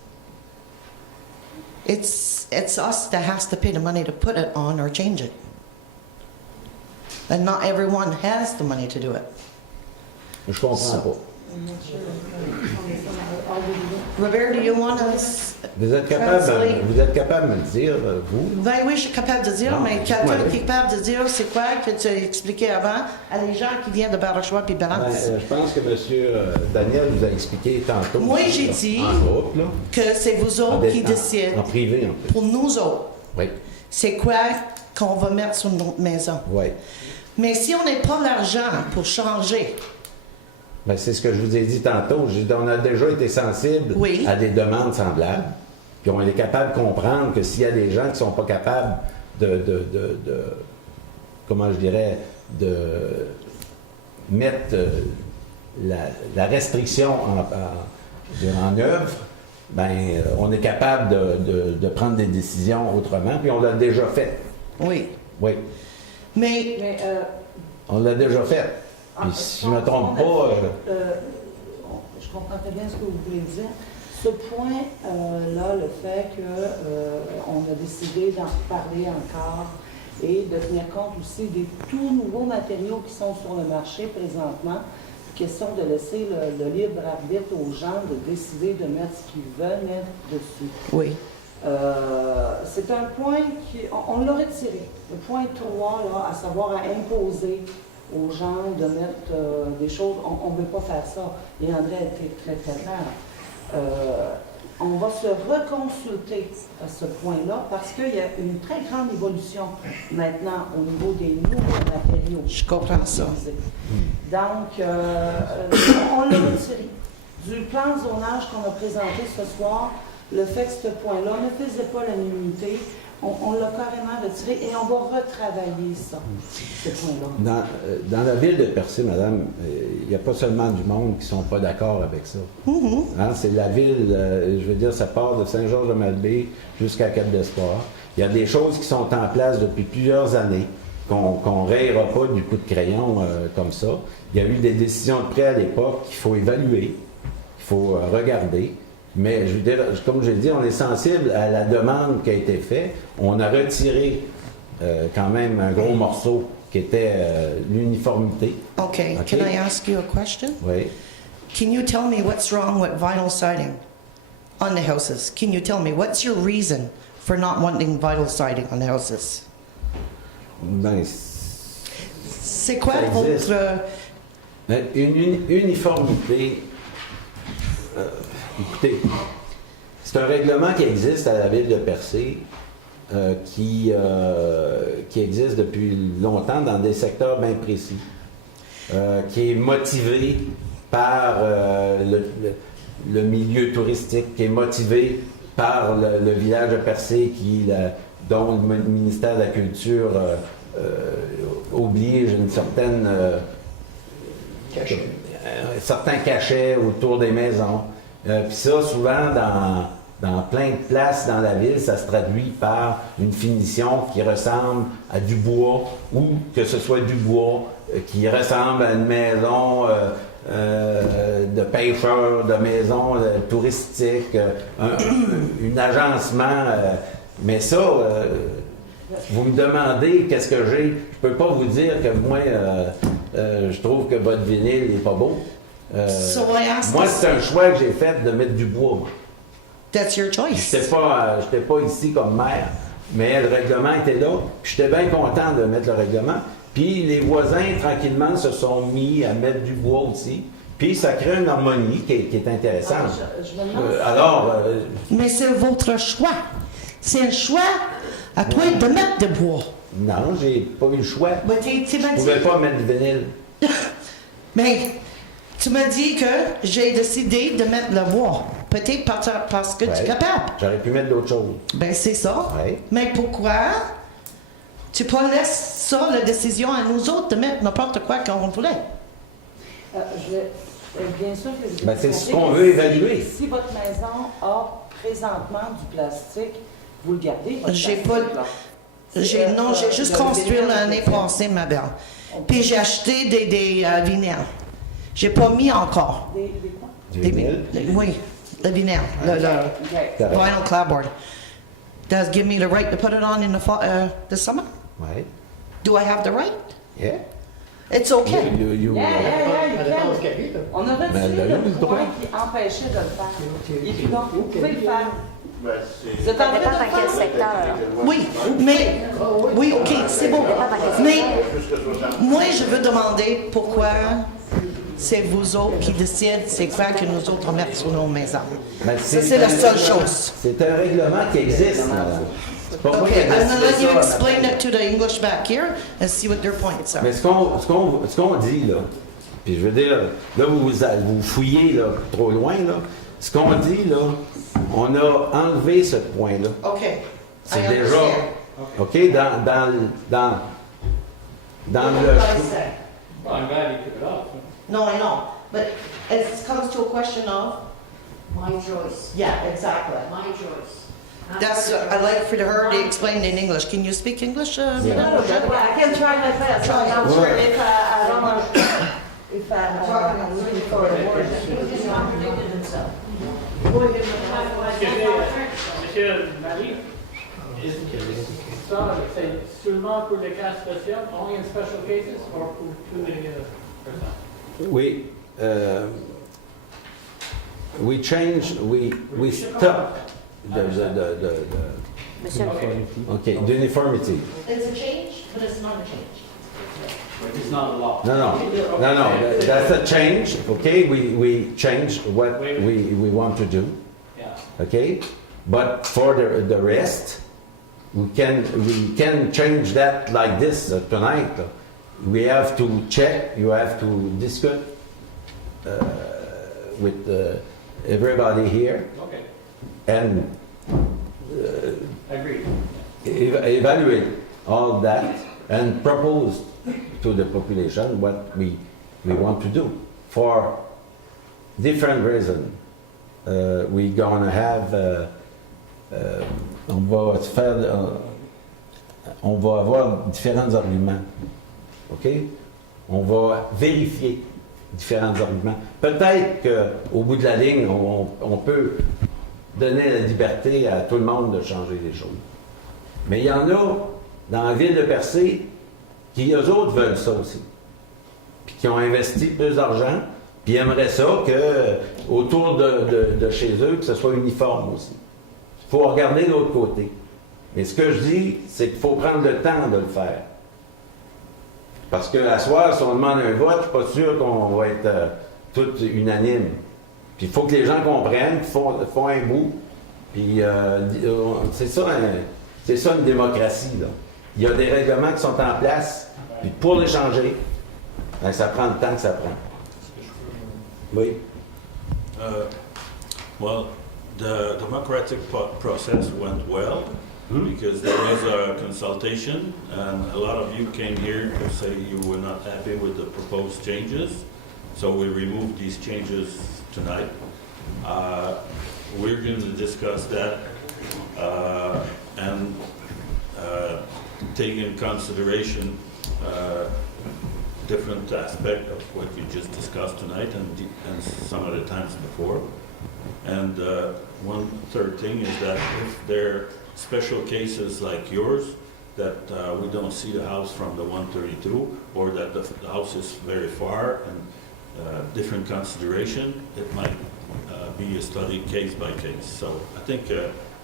It's us that has to pay the money to put it on or change it. And not everyone has the money to do it. Je comprends So- pas. Robert, do you want to... Vous êtes Translate. capable de me le dire, vous? Ben oui, je suis capable de dire, Non, mais dites-moi, quelqu'un là. qui est capable de dire c'est quoi que tu as expliqué avant à les gens qui viennent de Barachois puis Ben, Balance. je pense que M. Daniel vous a expliqué tantôt. Moi, aussi, j'ai là, dit en groupe, là, Que c'est vous autres qui décident en privé, en plus. pour nous autres. Oui, C'est quoi qu'on va mettre sur notre maison. oui. Mais si on n'a pas l'argent pour changer, Ben, c'est ce que je vous ai dit tantôt. On a déjà été sensible Oui. à des demandes semblables. Puis on est capable de comprendre que s'il y a des gens qui ne sont pas capables comment je dirais, de mettre la restriction en œuvre, ben, on est capable de prendre des décisions autrement. Puis on l'a déjà fait. oui. Oui, Mais Mais, on l'a déjà fait. Puis si je ne me trompe pas... je comprends très bien ce que vous voulez dire. Ce point-là, le fait qu'on a décidé d'en parler encore et de tenir compte aussi des tout nouveaux matériaux qui sont sur le marché présentement, question de laisser le libre arbitre aux gens de décider de mettre ce qu'ils veulent mettre dessus. oui. C'est un point on l'a retiré. Le point 3, là, à savoir à imposer aux gens de mettre des choses, on ne veut pas faire ça. Et André a été très, très clair. On va se reconsulter à ce point-là parce qu'il y a une très grande évolution maintenant au niveau des nouveaux matériaux. Je comprends ça. utilisés. Donc, on l'a retiré. Du plan de zonage qu'on a présenté ce soir, le fait que ce point-là ne faisait pas l'unanimité, on l'a carrément retiré et on va retravailler ça, ce point-là. Dans la ville de Percé, madame, il n'y a pas seulement du monde qui ne sont pas d'accord avec ça. Hein, c'est la ville, je veux dire, ça part de Saint-Georges-de-Malbaie jusqu'à Cap-d'Espoir. Il y a des choses qui sont en place depuis plusieurs années, qu'on ne rayera pas du coup de crayon comme ça. Il y a eu des décisions de prêt à l'époque qu'il faut évaluer, qu'il faut regarder. Mais je veux dire, comme je l'ai dit, on est sensible à la demande qui a été faite. On a retiré quand même un gros morceau qui était l'uniformité. Okay, Okay. can I ask you a question? Oui. Can you tell me what's wrong with vinyl siding on the houses? Can you tell me what's your reason for not wanting vinyl siding on the houses? Ben, C'est quoi Ça existe. votre... une uniformité. Écoutez, c'est un règlement qui existe à la ville de Percé, qui existe depuis longtemps dans des secteurs bien précis, qui est motivé par le milieu touristique, qui est motivé par le village de Percé, dont le ministère de la Culture oblige une certaine... certains cachets autour des maisons. Puis ça, souvent, dans plein de places dans la ville, ça se traduit par une finition qui ressemble à du bois, ou que ce soit du bois qui ressemble à une maison de pêcheurs, de maison touristique, un agencement. Mais ça, vous me demandez qu'est-ce que j'ai. Je peux pas vous dire que moi, je trouve que votre vinyle n'est pas beau. So I asked Moi, this- c'est un choix que j'ai fait de mettre du bois. Moi. That's your choice. J'étais pas ici comme maire, mais le règlement était là. Puis j'étais bien content de mettre le règlement. Puis les voisins, tranquillement, se sont mis à mettre du bois aussi. Puis ça crée une harmonie qui est intéressante. Je me demande Alors, Mais c'est votre choix. C'est un choix à toi de mettre de bois. non, j'ai pas eu le choix. Mais tu m'as Je dit... pouvais pas mettre du vinyle. Mais tu m'as dit que j'ai décidé de mettre le bois. Peut-être parce que tu Ouais. es capable. J'aurais pu mettre d'autres choses. Ben c'est ça. Ouais. Mais pourquoi tu pas laisses ça, la décision à nous autres de mettre n'importe quoi qu'on voulait? Bien sûr que vous Ben, c'est ce compris qu'on que veut si- évaluer. Si votre maison a présentement du plastique, vous le gardez, votre J'ai plastique, pas- là. Non, j'ai juste le construit vinyle, l'année c'est- passée, ma belle. Puis j'ai acheté des vinyles. J'ai pas mis encore. Des quoi? Du Des- vinyle. oui, le vinyle. Le Ok. Correct. vinyl clapboard. Does give me the right to put it on in the summer? Ouais. Do I have the right? Yeah. It's okay. Yeah, Ça dépend de ce qu'il y a, là. On a Ben, retiré elle a eu le le droit. point qui empêchait de le faire. Et puis donc, vous pouvez le faire. Ben, c'est- Vous êtes Ça en train dépend de dans le quel faire? secteur. Oui, mais... Oui, OK, c'est bon. Mais moi, je veux demander pourquoi c'est vous autres qui décident c'est quoi que nous autres mettre sur nos maisons. Ben, Ça, c'est la seule chose. C'est un règlement qui existe, madame. C'est pas moi OK, qui ai I'm gonna let décidé you ça, explain madame. it to the English back here and see what their points are. Mais ce qu'on dit, là, puis je veux dire, là, vous fouillez là, trop loin, là. Ce qu'on dit, là, on a enlevé ce point-là. OK. C'est I déjà, understand. OK, dans le... Well, I'm glad you took it off. No, I know, but it comes to a question of, My choice, yeah, exactly. my choice. That's, I'd like for her to explain in English. Can you speak English, Yeah. Madam? I can try my best. Try. I'm sure if I don't, if I'm looking for a word. He's contradicted himself. Monsieur Marie, ça, c'est seulement pour les cas spéciaux, only in special cases, or pour tous les personnes? Oui. We change, we stop the Monsieur le okay, the uniformity. It's a change, but it's not a change. It's not a law. No, that's a change, okay? We change what we want to do, Yeah. okay? But for the rest, we can change that like this tonight. We have to check, you have to discuss with everybody here Okay, and agreed. evaluate all that and propose to the population what we want to do for different reasons. We're gonna have on va avoir différents arguments, ok? On va vérifier différents arguments. Peut-être qu'au bout de la ligne, on peut donner la liberté à tout le monde de changer les choses. Mais il y en a dans la ville de Percé qui, eux autres, veulent ça aussi. Puis qui ont investi plus d'argent, puis aimeraient ça que autour de chez eux, que ce soit uniforme aussi. Il faut regarder de l'autre côté. Mais ce que je dis, c'est qu'il faut prendre le temps de le faire. Parce que à soir, si on demande un vote, je suis pas sûr qu'on va être tous unanimes. Puis il faut que les gens comprennent, font un bout. Puis c'est ça une démocratie, là. Il y a des règlements qui sont en place, puis pour les changer, ben, ça prend le temps que ça prend. Oui. Well, the democratic process went well because there was a consultation and a lot of you came here to say you were not happy with the proposed changes. So we removed these changes tonight. We're going to discuss that and take in consideration different aspect of what we just discussed tonight and some other times before. And one third thing is that if there are special cases like yours, that we don't see the house from the 132, or that the house is very far and different consideration, it might be a study case by case. So I think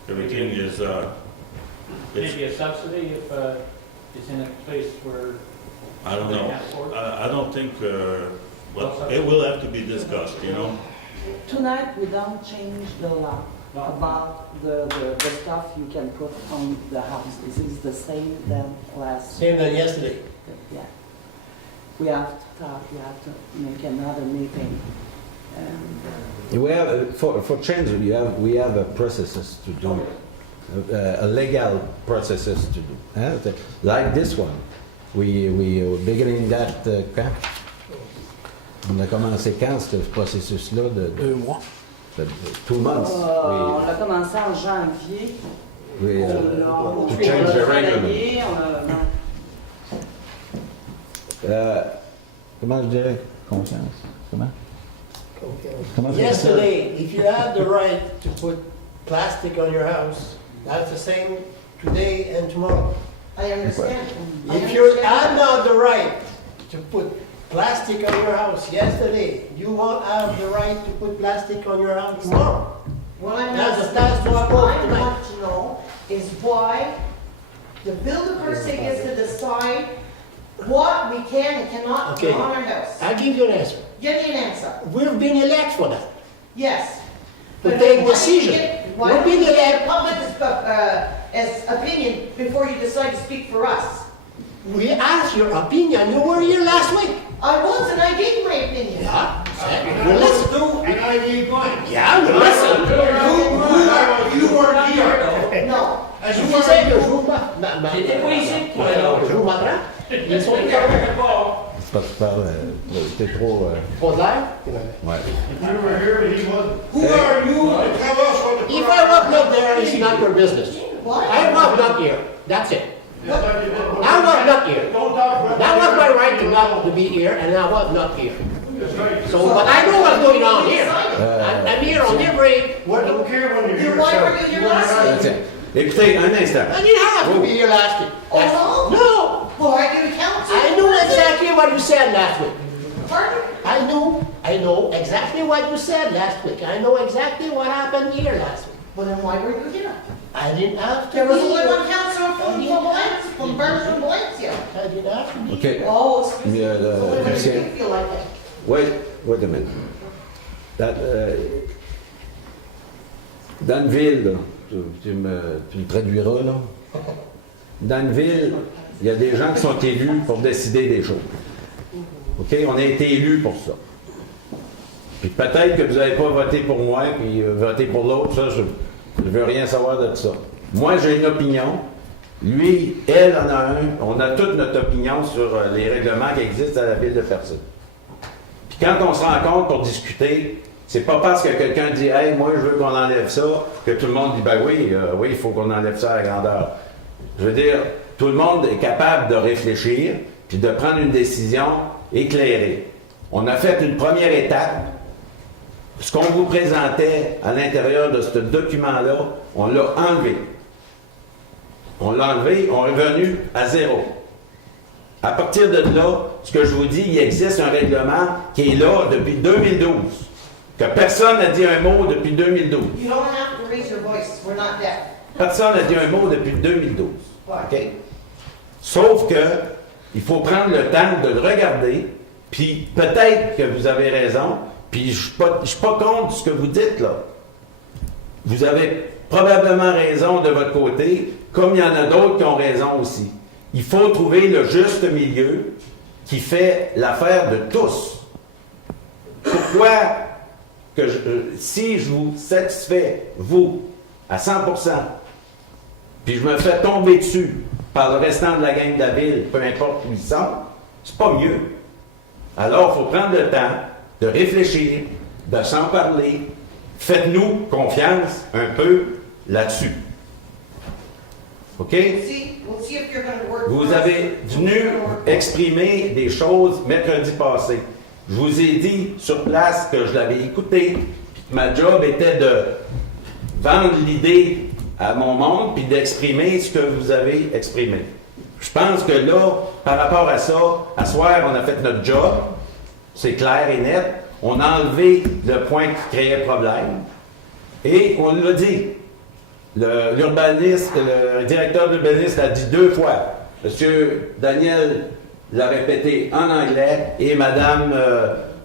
everything is, Maybe a subsidy if it's in a place where I don't they know. can't afford it? I don't think, well, it will have to be discussed, you know? Tonight, we don't change the law about the stuff you can put on the house. This is the same than last. Same than yesterday. Yeah. We have to talk, we have to make another meeting. And, We have, for change, we have a processes to do, a legal processes to do. Hein? Like this one. We beginning that quand? On a commencé quand ce processus-là de 2 mois. 2 months? on a commencé en janvier. We, On a to change the reglement. travaillé, Comment je dirais? Confiance. Comment? Comment ça Yesterday, if you have the right to put plastic on your house, that's the same today and tomorrow. I understand. If you have not the right to put plastic on your house yesterday, you won't have the right to put plastic on your house tomorrow. What I'm That's asking, what what spoke I tonight. want to know is why the builder per se gets to decide what we can and cannot put Okay. on our house. I'll give you an answer. Give me an answer. We've been elected for that. Yes. To But take why decision. don't you get- Why We've don't you been get the elected. public's opinion before you decide to speak for us? We asked your opinion. You were here last week. I was and I gave my opinion. Yeah, we listen. And I gave mine. Yeah, we listen. You weren't here. No. As Je you vous disais que were je vous J'étais pas ici. je vous m'attrape. Ils sont C'est parce que tu parles, t'es trop... Pas de l'air. ouais. You were here, he wasn't. Who are you to tell us what the... If I was not there, it's not your business. What? I was not here. That's it. I was not here. Don't talk about... That was my right to not to be here, and I was not here. That's right. So, but I know what's going on here. I'm here on every I word. don't care when you're here. Why were you here last week? Tiens, écoutez, un instant. I didn't have to be here last week. Oh, No. Why do you counsel? I knew exactly what you said last week. Pardon? I know exactly what you said last week. I know exactly what happened here last week. Well, then why were you here? I didn't have to There was be only here. one counselor from Valencia, from Berlin, Valencia. I didn't have to be OK. Oh, excuse me. Mais, So what do Lucien. you feel like that? Wait a minute. Dans une ville, là, tu me traduiras, là. Dans une ville, il y a des gens qui sont élus pour décider des choses. OK? On a été élus pour ça. Puis peut-être que vous n'avez pas voté pour moi, puis voté pour l'autre, ça, je ne veux rien savoir de ça. Moi, j'ai une opinion. Lui, elle en a un. On a toute notre opinion sur les règlements qui existent à la ville de Fersen. Puis quand on se rencontre pour discuter, c'est pas parce que quelqu'un dit « Hey, moi, je veux qu'on enlève ça », que tout le monde dit « Ben oui, oui, il faut qu'on enlève ça à la grandeur ». Je veux dire, tout le monde est capable de réfléchir puis de prendre une décision éclairée. On a fait une première étape. Ce qu'on vous présentait à l'intérieur de ce document-là, on l'a enlevé. On l'a enlevé, on est revenu à zéro. À partir de là, ce que je vous dis, il existe un règlement qui est là depuis 2012. Que personne n'a dit un mot depuis 2012. You don't have to raise your voice, we're not deaf. Personne n'a dit un mot depuis 2012. OK? Sauf que il faut prendre le temps de le regarder, puis peut-être que vous avez raison, puis je ne suis pas contre ce que vous dites là. Vous avez probablement raison de votre côté, comme il y en a d'autres qui ont raison aussi. Il faut trouver le juste milieu qui fait l'affaire de tous. Pourquoi que si je vous satisfais, vous, à 100%, puis je me fais tomber dessus par le restant de la gang de la ville, peu importe où ils sont, c'est pas mieux. Alors, il faut prendre le temps de réfléchir, de s'en parler. Faites-nous confiance un peu là-dessus. OK? We'll see if you're gonna work. Vous for us. avez venu You're gonna work for us. exprimer des choses mercredi passé. Je vous ai dit sur place que je l'avais écouté, puis que ma job était de vendre l'idée à mon monde, puis d'exprimer ce que vous avez exprimé. Je pense que là, par rapport à ça, à soir, on a fait notre job, c'est clair et net. On a enlevé le point qui créait problème. Et on l'a dit. L'urbaniste, le directeur d'urbanisme l'a dit 2 fois. Monsieur Daniel l'a répété en anglais et Madame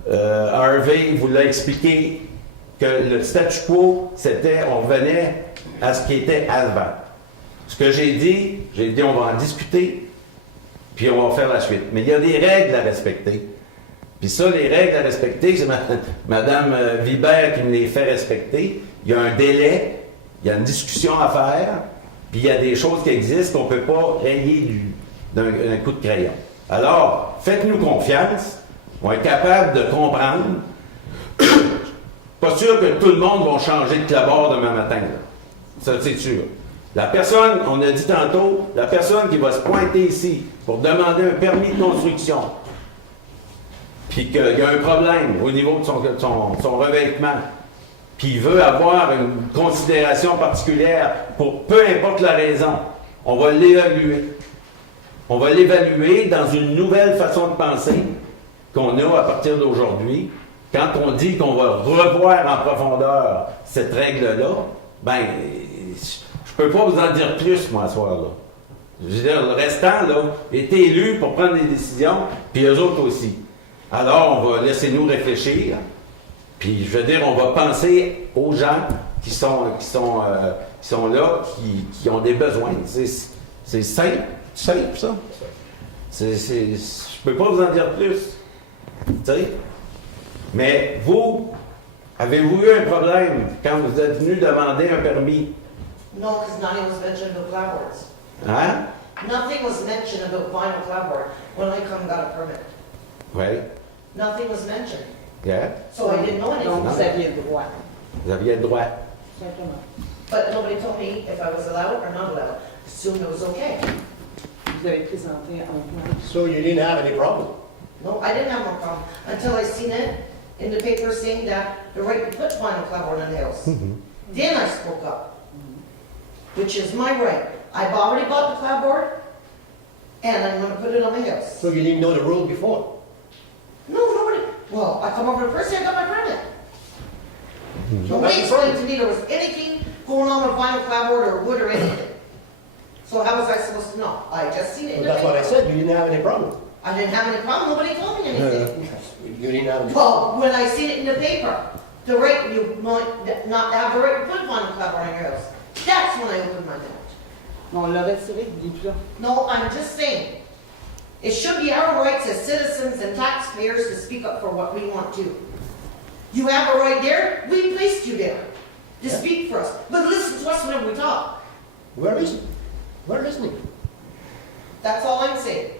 Harvey vous l'a expliqué que le statu quo, c'était, on revenait à ce qui était avant. Ce que j'ai dit, on va en discuter, puis on va faire la suite. Mais il y a des règles à respecter. Puis ça, les règles à respecter, c'est Madame Vibert qui me les fait respecter. Il y a un délai. Il y a une discussion à faire, puis il y a des choses qui existent qu'on ne peut pas rayer d'un coup de crayon. Alors, faites-nous confiance, on est capable de comprendre. Pas sûr que tout le monde va changer de clabard demain matin. Là. Ça, c'est sûr. La personne, on a dit tantôt, la personne qui va se pointer ici pour demander un permis de construction, puis qu'il y a un problème au niveau de son revêtement, puis il veut avoir une considération particulière pour peu importe la raison, on va l'évaluer. On va l'évaluer dans une nouvelle façon de penser qu'on a à partir d'aujourd'hui. Quand on dit qu'on va revoir en profondeur cette règle-là, ben, je peux pas vous en dire plus, moi, ce soir-là. Je veux dire, le restant, là, est élu pour prendre des décisions, puis eux autres aussi. Alors, on va laisser nous réfléchir. Puis, je veux dire, on va penser aux gens qui sont là, qui ont des besoins. C'est simple, ça. Je peux pas vous en dire plus. Tu sais? Mais vous, avez-vous eu un problème quand vous êtes venu demander un permis? No, because nothing was mentioned about clapboards. Hein? Nothing was mentioned about vinyl clapboard when I come got a permit. Oui. Nothing was mentioned. Yeah. So I didn't know anything. Donc, vous aviez le droit. Vous aviez le droit. Simplement. But nobody told me if I was allowed or not allowed. Assumed it was okay. Vous avez présenté un plan. So you didn't have any problem? No, I didn't have no problem until I seen it in the paper saying that the right to put vinyl clapboard on the house. Then I spoke up, which is my right. I've already bought the clapboard, and I'm going to put it on my house. So you didn't know the rule before? No, nobody. Well, I come over to Percy, I got my permit. So Nobody what's the explained problem? to me there was anything going on with vinyl clapboard or wood or anything. So how was I supposed to know? I just seen it in Well, the that's what I paper. said, you didn't have any problem. I didn't have any problem. Nobody told me anything. You didn't have any. Well, when I seen it in the paper, the right, you might not have the right to put vinyl clapboard on your house. That's when I opened my mouth. On l'a retiré, il dit là. No, I'm just saying, it should be our rights as citizens and taxpayers to speak up for what we want to. You have a right there, we placed you there to speak for us. But listen to us whenever we talk. We're listening. We're listening. That's all I'm saying.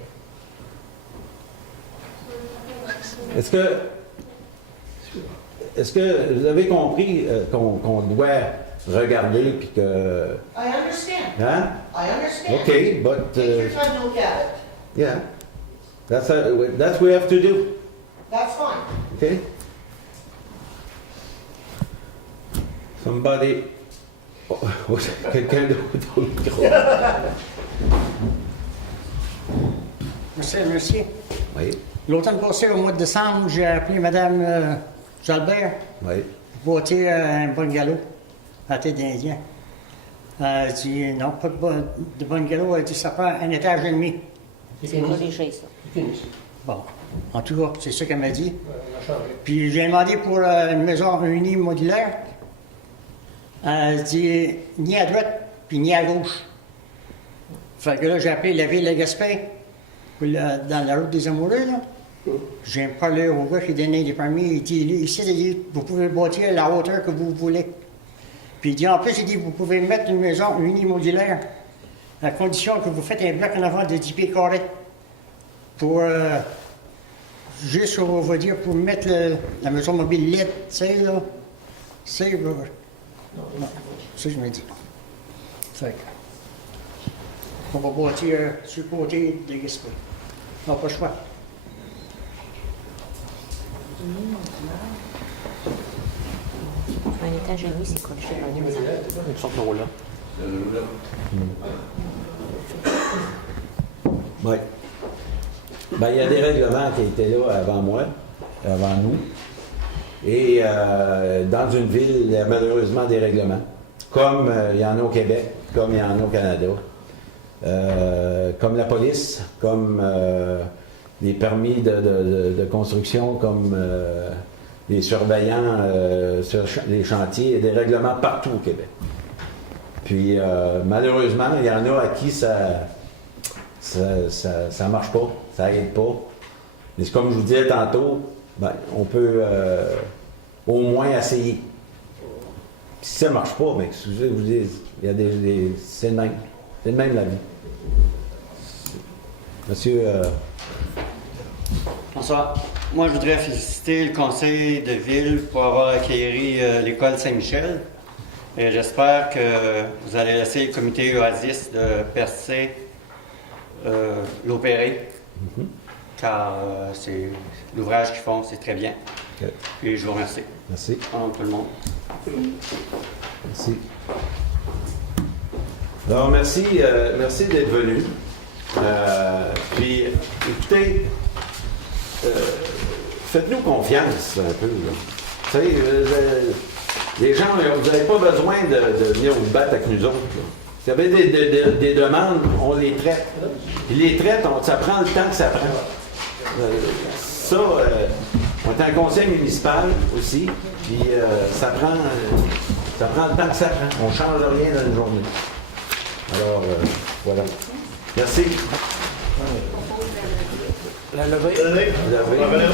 Est-ce que vous avez compris qu'on doit regarder puis que... I understand. Hein? I understand. Okay, but... Take your time to look at it. yeah. That's what we have to do. That's fine. Okay? Somebody... Quelqu'un d'autre au micro. Monsieur. Oui, L'automne passé, au mois de décembre, j'ai appelé Mme Jalbert oui. pour voter un bungalow à la tête d'Indien. Elle dit non, pas de bungalow. Elle dit ça prend un étage et demi. C'est corrigé, ça. Bon, en tout cas, c'est ça qu'elle m'a dit. On a changé. Puis j'ai demandé pour une maison unimodulaire. Elle dit ni à droite, puis ni à gauche. Fait que là, j'ai appelé la ville de Gaspé, dans la route des Amoureux, là. J'ai parlé au gars qui donnait des permis. Il dit, ici, il dit, vous pouvez bâtir à la hauteur que vous voulez. Puis il dit, en plus, il dit, vous pouvez mettre une maison unimodulaire, à condition que vous faites un bloc en avant de 10 pieds carrés. Pour, juste, on va dire, pour mettre la maison mobile LED, tu sais, là. C'est, ça, je me dis. Fait que, on va bâtir sur le côté de Gaspé. On n'a pas le choix. Un étage et demi, c'est corrigé dans la maison. Une sorte de roulant. Oui. Ben, il y a des règlements qui étaient là avant moi, avant nous. Et dans une ville, il y a malheureusement des règlements. Comme il y en a au Québec, comme il y en a au Canada. Comme la police, comme les permis de construction, comme les surveillants sur les chantiers. Il y a des règlements partout au Québec. Puis malheureusement, il y en a à qui ça marche pas, ça aide pas. Mais c'est comme je vous disais tantôt, ben, on peut au moins essayer. Si ça marche pas, mais excusez, je vous dis, il y a c'est le même. C'est le même la vie. Monsieur. Bonsoir. Moi, je voudrais féliciter le conseil de ville pour avoir acquéri l'école Saint-Michel. Et j'espère que vous allez laisser le comité Oasis de Percé l'opérer. Car c'est l'ouvrage qu'ils font, c'est très bien. Okay. Et je vous remercie. Merci. Au nom de tout le monde. Merci. Alors, merci d'être venu. Puis, écoutez, faites-nous confiance un peu. Là. Vous savez, les gens, vous n'avez pas besoin de venir vous battre avec nous autres. Là. Vous avez des demandes, on les traite. Puis les traite, ça prend le temps que ça prend. On est un conseil municipal aussi, puis ça prend le temps que ça prend. On ne change rien dans une journée. Alors, voilà. Merci. La levée. La levée.